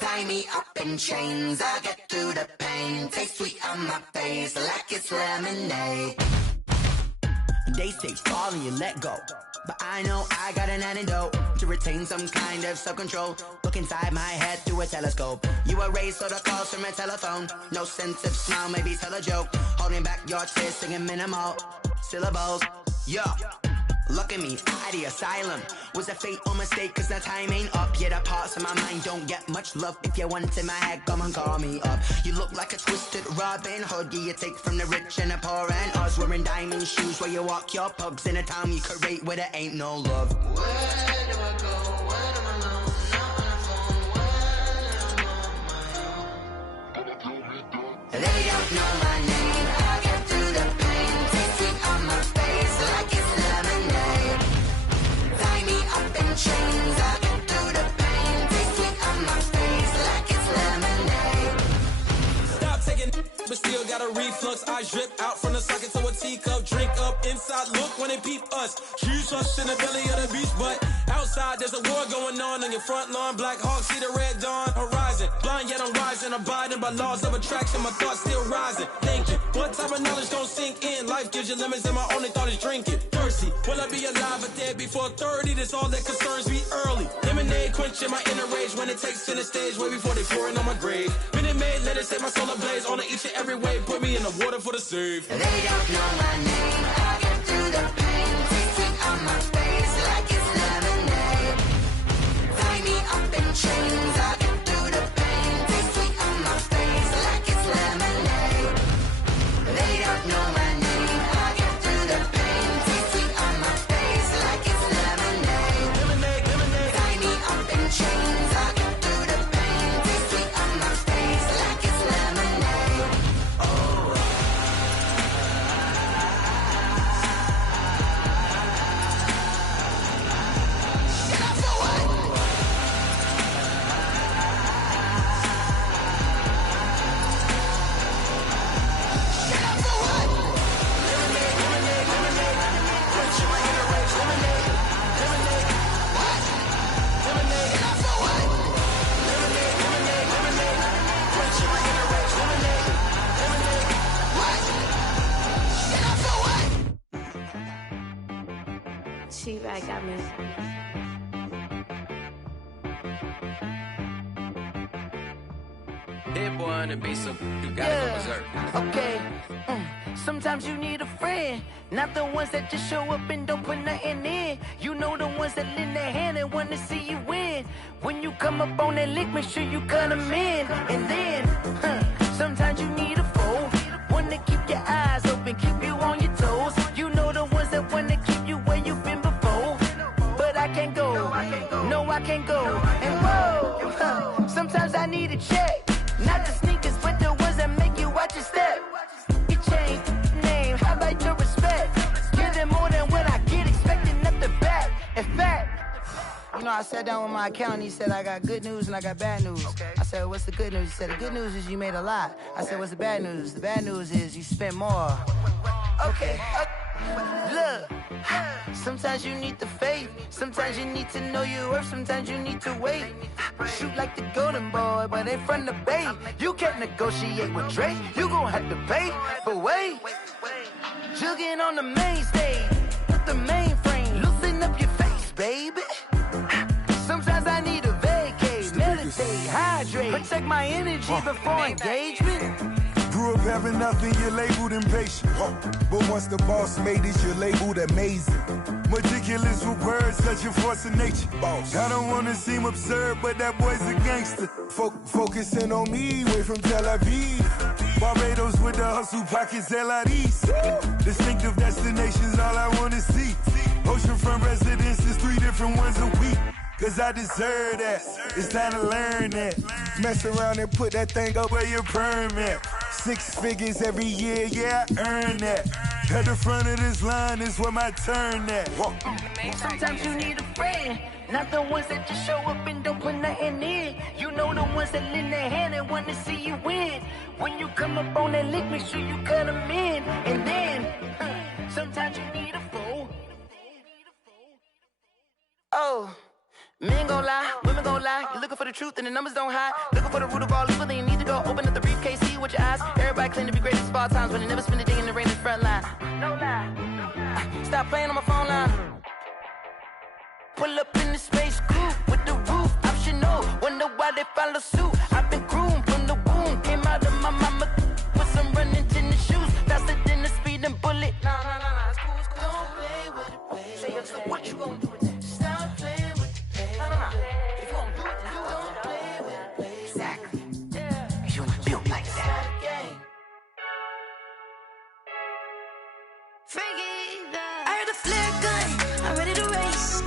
Tie me up in chains, I get through the pain. Taste sweet on my face like it's lemonade. They say fall and you let go, but I know I got an antidote to retain some kind of self-control. Look inside my head through a telescope. You erase all the calls from a telephone. No sense of smile, maybe tell a joke. Holding back your tears, singing minimal syllables. Yeah, look at me, out the asylum. Was a fate or mistake, cause the time ain't up. Yeah, the parts of my mind don't get much love. If you want in my head, come and call me up. You look like a twisted Robin Hood. Yeah, you take from the rich and the poor and us. Wearing diamond shoes where you walk your pugs. In a town you create where there ain't no love. Where do I go? When I'm alone? Not on the phone. When I'm on my own. They don't know my name. I get through the pain. Taste sweet on my face like it's lemonade. Tie me up in chains. I get through the pain. Taste sweet on my face like it's lemonade. Stop taking, but still got a reflux. I drip out from the socket to a teacup. Drink up inside, look when they peep us. Huge us in the belly of the beach, but outside there's a war going on your front lawn. Black Hawk, see the red dawn horizon. Blind yet I'm rising, abiding by laws of attraction. My thoughts still rising, thinking what type of knowledge gon' sink in? Life gives you limits and my only thought is drinking. Thirsty, will I be alive or dead before 30? That's all that concerns me early. Lemonade quenching my inner rage when it takes center stage way before they pour it on my grave. Minute Maid, let it set my soul ablaze. On each and every way, put me in the water for the save. They don't know my name, I get through the pain. Taste sweet on my face like it's lemonade. Tie me up in chains, I get through the pain. Taste sweet on my face like it's lemonade. They don't know my name, I get through the pain. Taste sweet on my face like it's lemonade. Lemonade, lemonade. Tie me up in chains, I get through the pain. Taste sweet on my face like it's lemonade. Oh. She-Rag got me. Hit boy on the beat, so you gotta go berserk. Okay. Sometimes you need a friend, not the ones that just show up and don't put nothing in. You know the ones that lend their hand and want to see you win. When you come up on that lick, make sure you cut them in. And then, sometimes you need a foe, one to keep your eyes open, keep you on your toes. You know the ones that want to keep you where you've been before. But I can't go, no I can't go. And whoa, sometimes I need a check. Not the sneakers, but the ones that make you watch your step. You change name, how about your respect? Give them more than what I get, expecting nothing back. In fact, you know, I sat down with my accountant, he said I got good news and I got bad news. I said, what's the good news? He said, the good news is you made a lot. I said, what's the bad news? The bad news is you spent more. Okay, look, sometimes you need the faith, sometimes you need to know your worth, sometimes you need to wait. Shoot like the golden boy, but in front of the bay. You can't negotiate with Drake, you gon' have to pay. But wait, jugging on the main stage, with the mainframe, loosen up your face, baby. Sometimes I need a vacate, meditate, hydrate, protect my energy before engagement. Grew up having nothing, you're labeled impatient. But once the boss made it, you're labeled amazing. Meticulous with words, such a force of nature. I don't wanna seem absurd, but that boy's a gangster. Focusing on me, way from Tel Aviv. Barbados with the hustle pockets, LIDs. Distinctive destinations, all I wanna see. Oceanfront residences, 3 different ones a week. Cause I deserve that, it's time to learn that. Mess around and put that thing up where your permit. 6 figures every year, yeah, I earn that. At the front of this line is where my turn at. Sometimes you need a friend, not the ones that just show up and don't put nothing in. You know the ones that lend their hand and want to see you win. When you come up on that lick, make sure you cut them in. And then, Sometimes you need a fool. Oh, men gon' lie, women gon' lie. You looking for the truth and the numbers don't hide. Looking for the root of all evil, then you need to go open up the briefcase, see with your eyes. Everybody claim to be great at small times, but they never spend a day in the rain in the front line. No lie. Stop playing on my phone line. Pull up in the space coupe with the roof optional. Wonder why they follow suit. I've been groomed from the womb. Came out of my mama with some running tennis shoes. Faster than the speeding bullet. Nah, it's cool, it's cool. Don't play with it, baby. Say so what you gon' do with it? Stop playing with it, baby. Nah. If you gon' do it, then you don't play with it, baby. Exactly. Yeah. You built like that. I heard the flare gun. I'm ready to race.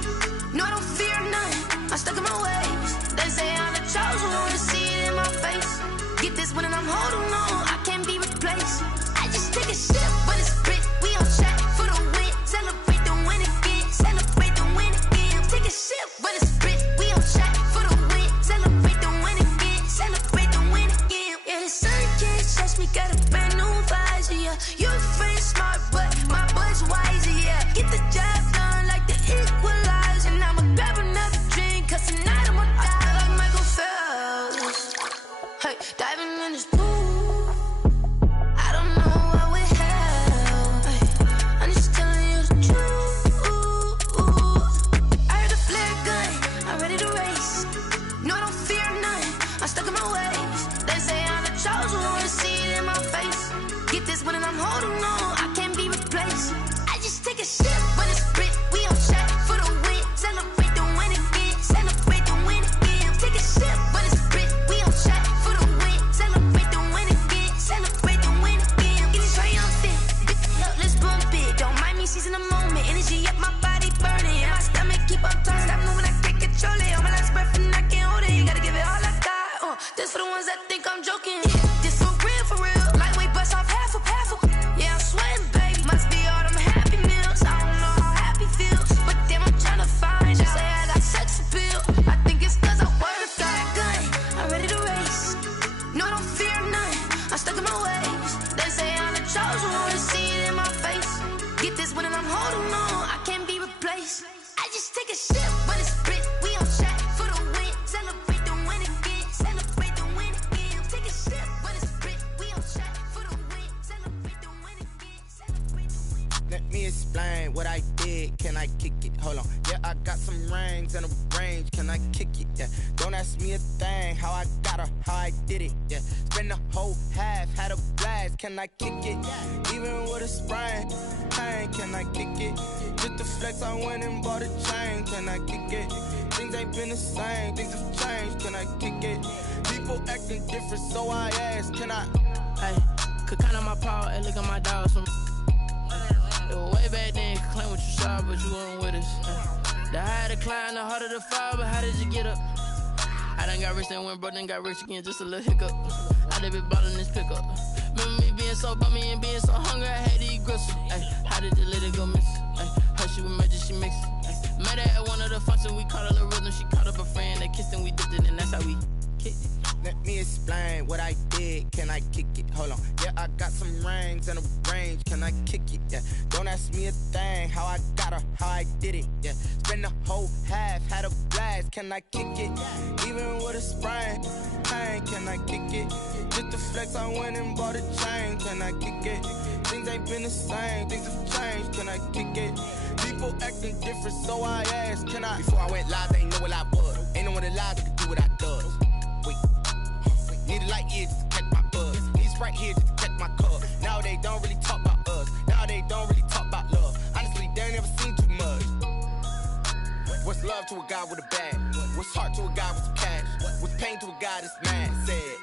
No, I don't fear none. I'm stuck in my ways. They say I'm the chosen one to see it in my face. Get this one and I'm holding on. I can't be replaced. I just take a sip when it's split. We on track for the win. Celebrate the win again. Celebrate the win again. Take a sip when it's split. We on track for the win. Celebrate the win again. Celebrate the win again. Yeah, the sun can't touch me. Got a brand new visor. Yeah, you're a friend smart, but my boy's wiser. Yeah, get the job done like the equalizer. And I'ma grab another drink, cause tonight I'ma die like Michael Phelps. Hey, diving in this pool. I don't know what we have. Hey, I'm just telling you the truth. I heard the flare gun. I'm ready to race. No, I don't fear none. I'm stuck in my ways. They say I'm the chosen one to see it in my face. Get this one and I'm holding on. I can't be replaced. I just take a sip when it's split. We on track for the win. Celebrate the win again. Celebrate the win again. Take a sip when it's split. We on track for the win. Celebrate the win again. Celebrate the win again. Getting triumphant. Let's bump it. Don't mind me seizing the moment. Energy up my body burning. And my stomach keep on turning. Stop moving, I can't control it. On my last breath and I can't hold it. You gotta give it all I got. This for the ones that think I'm joking. This for real, for real. Lightweight bust off half a. Yeah, I'm sweating, baby. Must be all them happy meals. I don't know how happy feels, but damn, I'm trying to find out. Say I got sex appeal. I think it's cause I wear the flag gun. I'm ready to race. No, I don't fear none. I'm stuck in my ways. They say I'm the chosen one to see it in my face. Get this one and I'm holding on. I can't be replaced. I just take a sip when it's split. We on track for the win. Celebrate the win again. Celebrate the win again. Take a sip when it's split. We on track for the win. Celebrate the win again. Celebrate the win. Let me explain what I did. Can I kick it? Hold on. Yeah, I got some rings and a range. Can I kick it? Yeah. Don't ask me a thing. How I got her, how I did it. Yeah. Spend the whole half, had a blast. Can I kick it? Even with a sprain. Pain, can I kick it? Just the flex, I went and bought a chain. Can I kick it? Things ain't been the same. Things have changed. Can I kick it? People acting different, so I ask. Can I? Hey, could count on my power and look at my dogs from. It was way back then, could claim what you saw, but you weren't with us. The higher the climb, the harder the fall, but how did you get up? I done got rich, then went broke, then got rich again, just a little hiccup. I done been bottling this pickup. Remember me being so bummy and being so hungry, I had to eat gristle. Ay, how did the lady go miss? Ay, her she was magic, she mixed. Met her at one of the functions, we caught a little rhythm, she caught up a friend, they kissed and we dipped it, and that's how we kicked it. Let me explain what I did. Can I kick it? Hold on. Yeah, I got some rings and a range. Can I kick it? Yeah. Don't ask me a thing. How I got her, how I did it. Yeah. Spend the whole half, had a blast. Can I kick it? Even with a sprain. Pain, can I kick it? Just the flex, I went and bought a chain. Can I kick it? Things ain't been the same. Things have changed. Can I kick it? People acting different, so I asked. Can I? Before I went live, they ain't know what I was. Ain't no one alive that could do what I does. Need a light here just to catch my buzz. Need Sprite here just to catch my cup. Now they don't really talk about us. Now they don't really talk about love. Honestly, they ain't never seen too much. What's love to a guy with a bag? What's heart to a guy with some cash? What's pain to a guy that's mad? Said.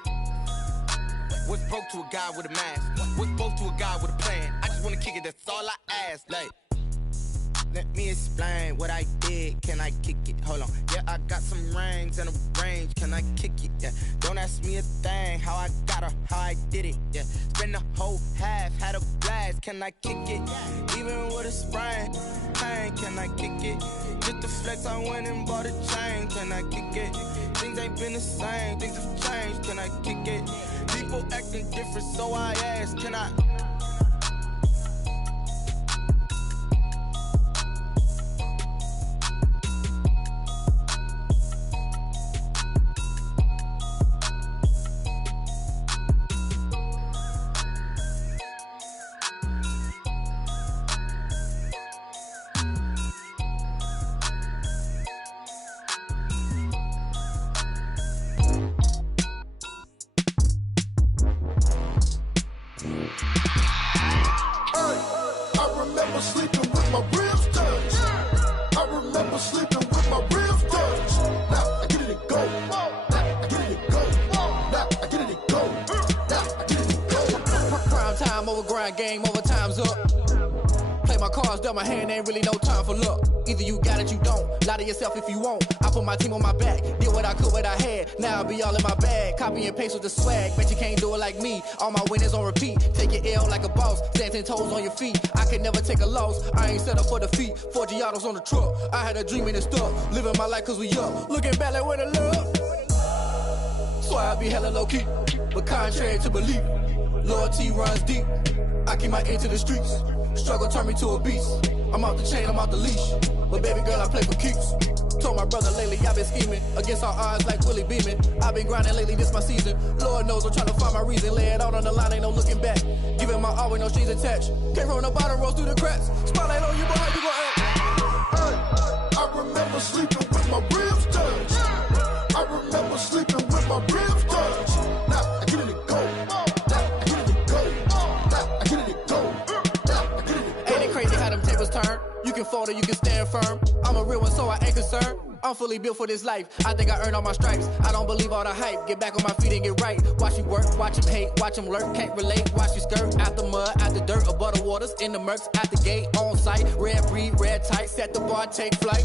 What's broke to a guy with a mask? What's both to a guy with a plan? I just wanna kick it, that's all I ask. Like, let me explain what I did. Can I kick it? Hold on. Yeah, I got some rings and a range. Can I kick it? Yeah. Don't ask me a thing. How I got her, how I did it. Yeah. Spend the whole half, had a blast. Can I kick it? Even with a sprain. Pain, can I kick it? Just the flex, I went and bought a chain. Can I kick it? Things ain't been the same. Things have changed. Can I kick it? People acting different, so I ask. Can I? my ribs touch. I remember sleeping with my ribs touch. Now I get it and go. Now I get it and go. Now I get it and go. Now I get it and go. Prime time over grind game, over time's up. Play my cards, dealt my hand, ain't really no time for luck. Either you got it, you don't. Lie to yourself if you won't. I put my team on my back, did what I could, what I had. Now I'll be all in my bag. Copy and paste with the swag. Bet you can't do it like me. All my winners on repeat. Take your L like a boss. Stand 10 toes on your feet. I could never take a loss. I ain't set up for defeat. 4 Giottos on the truck. I had a dream and it stuck. Living my life cause we up. Looking back like where the love. So I be hella low key. But contrary to belief, loyalty runs deep. I keep my ear to the streets. Struggle turned me to a beast. I'm out the chain, I'm out the leash. But baby girl, I play for keeps. Told my brother lately, I've been scheming against all odds like Willie Beeman. I've been grinding lately, this my season. Lord knows I'm trying to find my reason. Lay it out on the line, ain't no looking back. Giving my all with no strings attached. Came from the bottom, rose through the cracks. Spotlight on you, but how you gon' act? Hey, I remember sleeping with my ribs touch. I remember sleeping with my ribs touch. Now I get it and go. Now I get it and go. Now I get it and go. Now I get it and go. Ain't it crazy how them tables turn? You can fold or you can stand firm. I'm a real one, so I ain't concerned. I'm fully built for this life. I think I earned all my stripes. I don't believe all the hype. Get back on my feet and get right. Watch you work, watch him hate, watch him lurk. Can't relate, watch you skirt. Out the mud, out the dirt, above the waters, in the murks, at the gate, on site. Red breed, red tight, set the bar, take flight.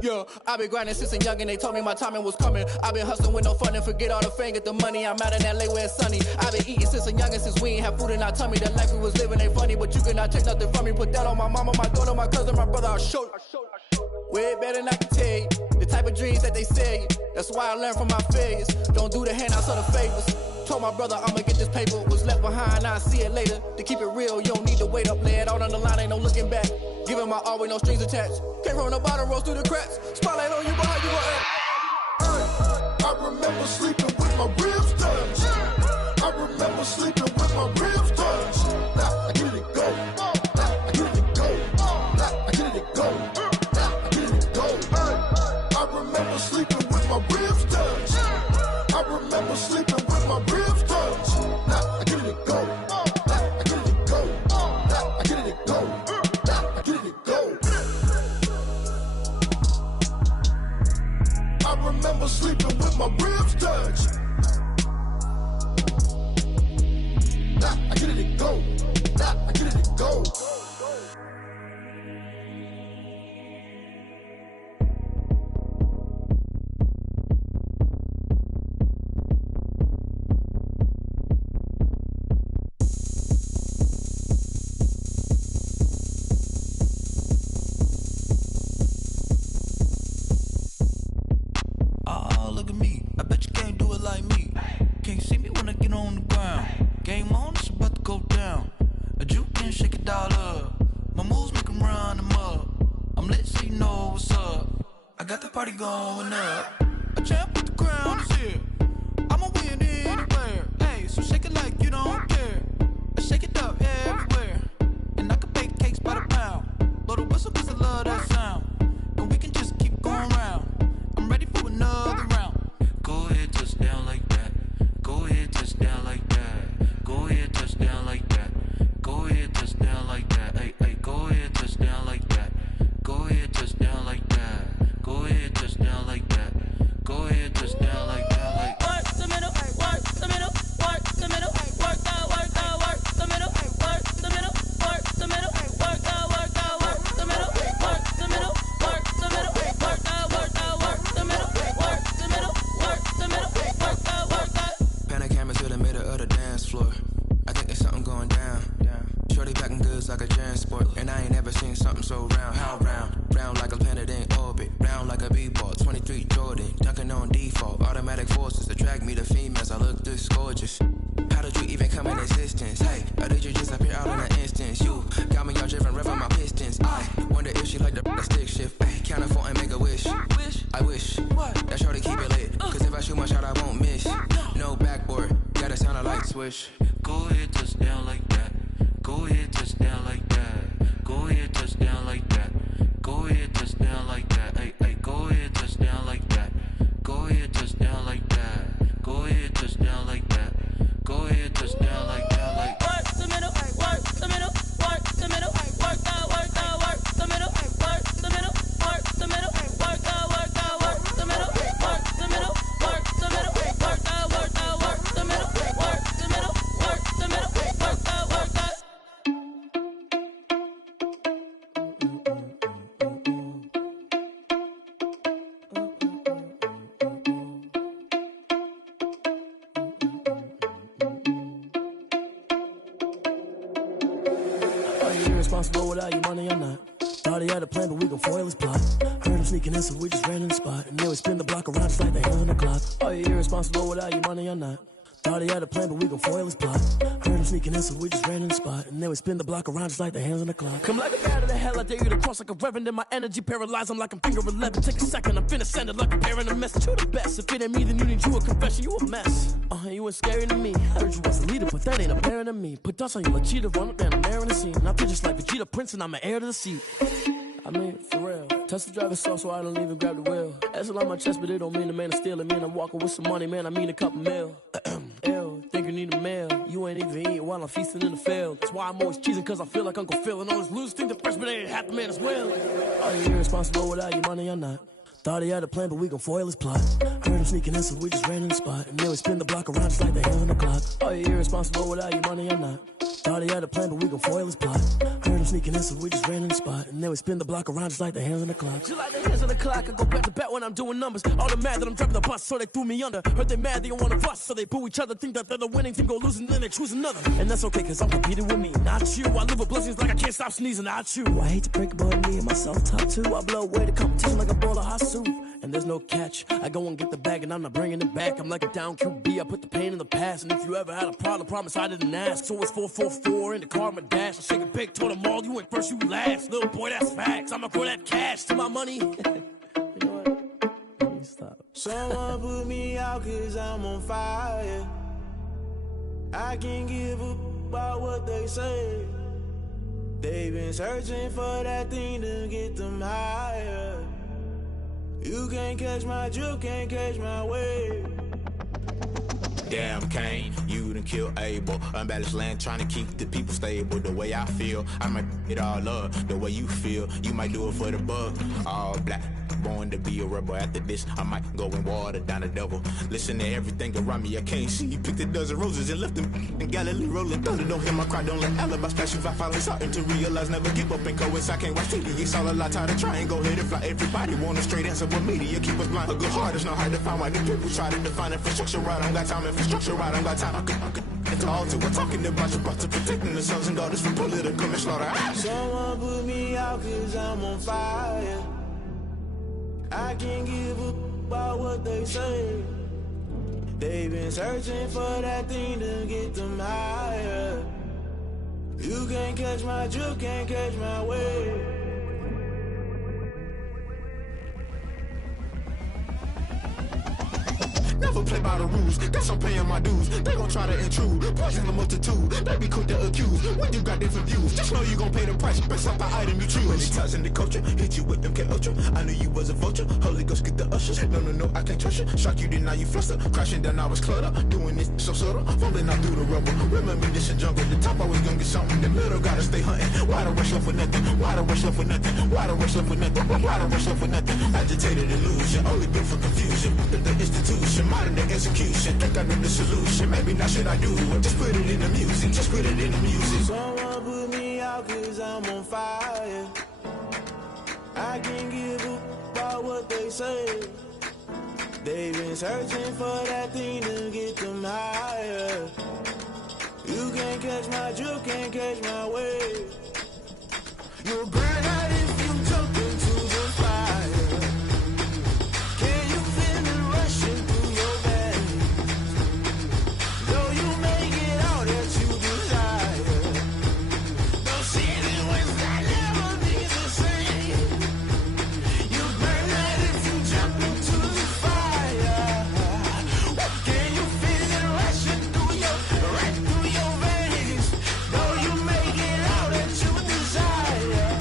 Yeah, I been grinding since a youngin', they told me my timing was coming. I been hustling with no fun and forget all the fame, get the money. I'm out in LA where it's sunny. I been eating since a youngin', since we ain't have food in our tummy. The life we was living ain't funny, but you cannot take nothing from me. Put that on my mama, my daughter, my cousin, my brother, I'll show you. Way better than I can tell you. The type of dreams that they sell you. That's why I learned from my failures. Don't do the handouts or the favors. Told my brother I'ma get this paper. Was left behind, I'll see it later. To keep it real, you don't need to wait up. Lay it out on the line, ain't no looking back. Giving my all with no strings attached. Came from the bottom, rose through the cracks. Spotlight on you, but how you gon' act? Hey, I remember sleeping with my ribs touch. I remember sleeping with my ribs touch. Now I get it and go. Now I get it and go. Now I get it and go. Now I get it and go. Hey, I remember sleeping with my ribs touch. I remember sleeping with my ribs touch. Now I get it and go. Now I get it and go. Now I get it and go. Now I get it and go. I remember sleeping with my ribs touch. Now I get it and go. Now I get it and go. Oh, look at me. I bet you can't do it like me. Can't see me when I get on the ground. Game on, it's about to go down. A juke and shake it all up. My moves make them run them up. I'm lit so you know what's up. I got the party going up. A champ with the crown is here. I'ma win anywhere. Hey, so shake it like you don't care. I shake it up everywhere. And I can bake cakes by the pound. Blow the whistle cause I love that sound. And we can just keep going round. I'm ready for another round. Go ahead, touch down like that. Go ahead, touch down like that. Go ahead, touch down like that. Go ahead, touch down like that. Hey, hey, go ahead, touch down like that. Go ahead, touch down like that. Go ahead, touch down like that. Go ahead, touch down like that. Like work the middle, work the middle, work the middle, work the middle, work the middle, work the middle, work the middle, work the middle, work the middle, work the middle, work the middle, work the middle, work the. Pan a camera to the middle of the dance floor. I think there's something going down. Shorty packing goods like a transport. And I ain't never seen something so round. How round? Round like a planet in orbit. Round like a b-ball. 23 Jordan. Dunking on default. Automatic forces attract me to females. I look this gorgeous. How did you even come in existence? Hey, or did you just appear out in an instance? You got me all driven, revving my pistons. I wonder if she like the stick shift. Ay, count a four and make a wish. I wish that shorty keep it lit. Cause if I shoot my shot, I won't miss. No backboard. Gotta sound a light switch. go ahead, touch down like that. Go ahead, touch down like that. Go ahead, touch down like that. Go ahead, touch down like that. Hey, hey, go ahead, touch down like that. Go ahead, touch down like that. Go ahead, touch down like that. Go ahead, touch down like that. Like work the middle, work the middle, work the middle, work the irresponsible without your money or not. Thought he had a plan, but we gon' foil his plot. Heard him sneaking in, so we just ran in the spot. And then we spin the block around just like the hands on the clock. Are you irresponsible without your money or not? Thought he had a plan, but we gon' foil his plot. Heard him sneaking in, so we just ran in the spot. And then we spin the block around just like the hands on the clock. Come like a bat to the hell, I dare you to cross like a reverend. And my energy paralyzed, I'm like I'm finger 11. Take a second, I'm finna send it like a parent a message. You the best, if it ain't me, then you need you a confession. You a mess, you ain't scary to me. I heard you was a leader, but that ain't apparent to me. Put dust on you like cheetah, run up down the air in the scene. And I feel just like Vegeta Prince, and I'm an heir to the seat. I mean, for real. Touch the driver's soft, so I don't even grab the wheel. That's on my chest, but it don't mean the man is stealing. Man, I'm walking with some money, man, I mean a couple mil. Ew, think you need a meal. You ain't even eating while I'm feasting in the field. That's why I'm always cheesing, cause I feel like Uncle Phil. And all this losers think the freshman ain't half the man as well. Are you irresponsible without your money or not? Thought he had a plan, but we gon' foil his plot. Heard him sneaking in, so we just ran in the spot. And then we spin the block around just like the hands on the clock. Are you irresponsible without your money or not? Thought he had a plan, but we gon' foil his plot. Heard him sneaking in, so we just ran in the spot. And then we spin the block around just like the hands on the clock. Just like the hands on the clock, I go back to back when I'm doing numbers. All the mad that I'm driving the bus, so they threw me under. Heard they mad, they don't wanna bust, so they boo each other. Think that they're the winning team, go losing, then they choose another. And that's okay, cause I'm competing with me, not you. I live with blessings like I can't stop sneezing, not you. I hate to break it, but me and myself top two. I blow away the competition like a bowl of hot soup. And there's no catch. I go and get the bag and I'm not bringing it back. I'm like a down QB, I put the pain in the past. And if you ever had a problem, promise I didn't ask. So it's 4-4-4 in the car, my dash. I shake a big, told them all, you went first, you last. Little boy, that's facts. I'ma throw that cash to my money. You know what? Let me stop. Someone put me out cause I'm on fire. I can't give a about what they say. They've been searching for that thing to get them higher. You can't catch my drift, can't catch my wave. Damn, Kane, you done killed Abel. Unbalanced land, trying to keep the people stable. The way I feel, I might it all up. The way you feel, you might do it for the bug. All black, born to be a rebel. After this, I might go and water down the devil. Listen to everything around me, I can't see. Picked a dozen roses and left them in Galilee rolling thunder. Don't hear my cry, don't let alibis pass you. I finally starting to realize, never give up and coincide. Can't watch TV, it's all a lot. Tired of trying, go ahead and fly. Everybody want a straight answer, but media keep us blind. A good heart is not hard to find. Why the people try to define infrastructure right? I don't got time, infrastructure right, I don't got time. I could it's all to we're talking about you, about to protecting the sons and daughters from political and slaughter. Someone put me out cause I'm on fire. I can't give a about what they say. They've been searching for that thing to get them higher. You can't catch my drift, can't catch my wave. Never play by the rules, guess I'm paying my dues. They gon' try to intrude, poison the multitude. They be quick to accuse, when you got different views. Just know you gon' pay the price, based off the item you choose. Many times in the culture, hit you with them K-Ultra. I knew you was a vulture, Holy Ghost get the ushers. No, I can't trust you. Shock you, then now you fluster. Crashing down, I was cluttered. Doing this so subtle, falling out through the rubble. Remember this in jungle, the top I was gonna get something. The middle gotta stay hunting. Why the rush left for nothing? Why the rush left for nothing? Why the rush left for nothing? Why the rush left for nothing? Agitated illusion, only built for confusion. The institution, modern day execution. Think I know the solution. Maybe not should I do it? Just put it in the music. Just put it in the music. Someone put me out cause I'm on fire. I can't give a about what they say. They've been searching for that thing to get them higher. You can't catch my drift, can't catch my wave. You'll burn out if you jump into the fire. Can you feel it rushing through your veins? Though you may get all that you desire, don't see it when that never be the same. You burn out if you jump into the fire. Can you feel it rushing through your veins? Though you may get all that you desire.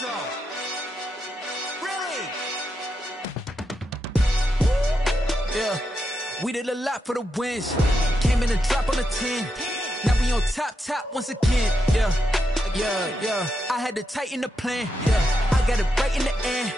so. Really? Yeah, we did a lot for the wins. Came in a drop on a 10. Now we on top once again. Yeah. I had to tighten the plan. Yeah, I got it right in the end.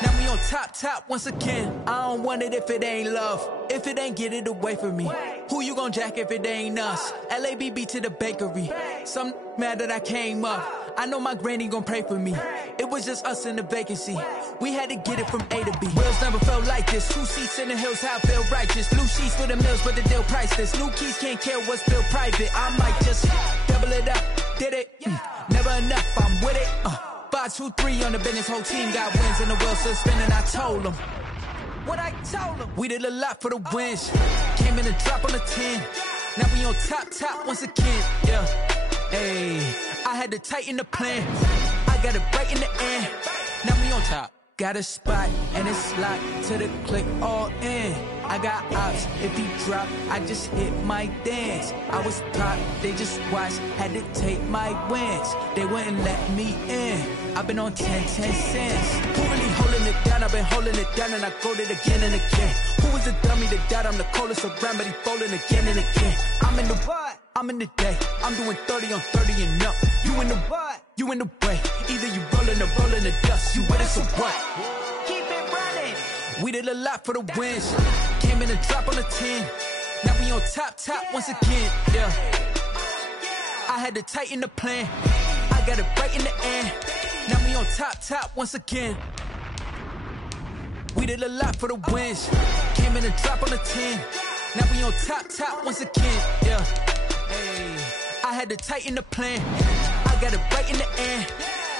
Now we on top once again. I don't want it if it ain't love. If it ain't, get it away from me. Who you gon' jack if it ain't us? LABB to the bakery. Some mad that I came up. I know my granny gon' pray for me. It was just us in the vacancy. We had to get it from A to B. Wheels never felt like this. 2 seats in the hills, how I feel righteous. Blue sheets for the mills, but the deal priceless. New keys can't care what's built private. I might just double it up. Did it? Never enough, I'm with it. 5, 2, 3 on the business. Whole team got wins and the wheels still spinning. I told them what I told them. We did a lot for the wins. Came in a drop on a 10. Now we on top once again. Yeah. Hey, I had to tighten the plan. I got it right in the end. Now we on top. Got a spot and it's locked to the click all in. I got ops, if he drop, I just hit my dance. I was pop, they just watched, had to take my wins. They wouldn't let me in. I've been on 10 cents. Who really holding it down? I've been holding it down and I go it again and again. Who was the dummy that died? I'm the coldest around, but he folding again and again. I'm in the what? I'm in the day. I'm doing 30 on 30 and up. You in the what? You in the way. Either you rolling or rolling the dust. You with us or what? Keep it running. We did a lot for the wins. Came in a drop on a 10. Now we on top once again. Yeah. I had to tighten the plan. I got it right in the end. Now we on top once again. We did a lot for the wins. Came in a drop on a 10. Now we on top once again. Yeah. Hey, I had to tighten the plan. I got it right in the end.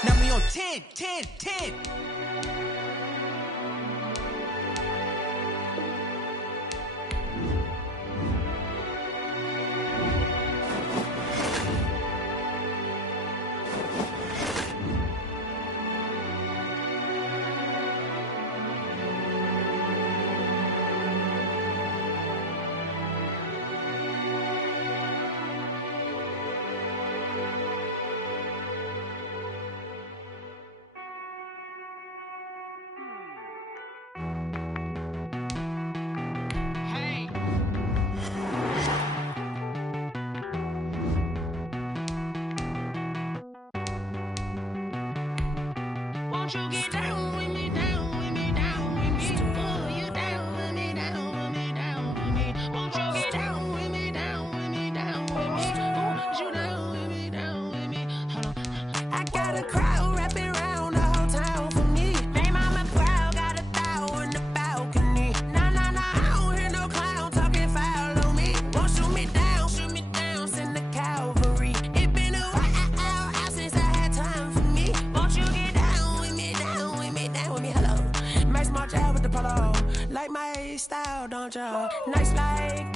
Now we on 10. Won't you get down with me, down with me, down with me? Oh, you down with me, down with me, down with me. Won't you get down with me, down with me, down with me? Oh, you down with me, down with me? Hold on. I got a crowd wrapping around the whole town for me. They mama proud, got a thou in the balcony. Nah, I don't hear no clown talking foul on me. Won't shoot me down, send the cavalry. It been a while since I had time for me. Won't you get down with me, hello. Max March out with the polo. Like my style, don't you? Nice like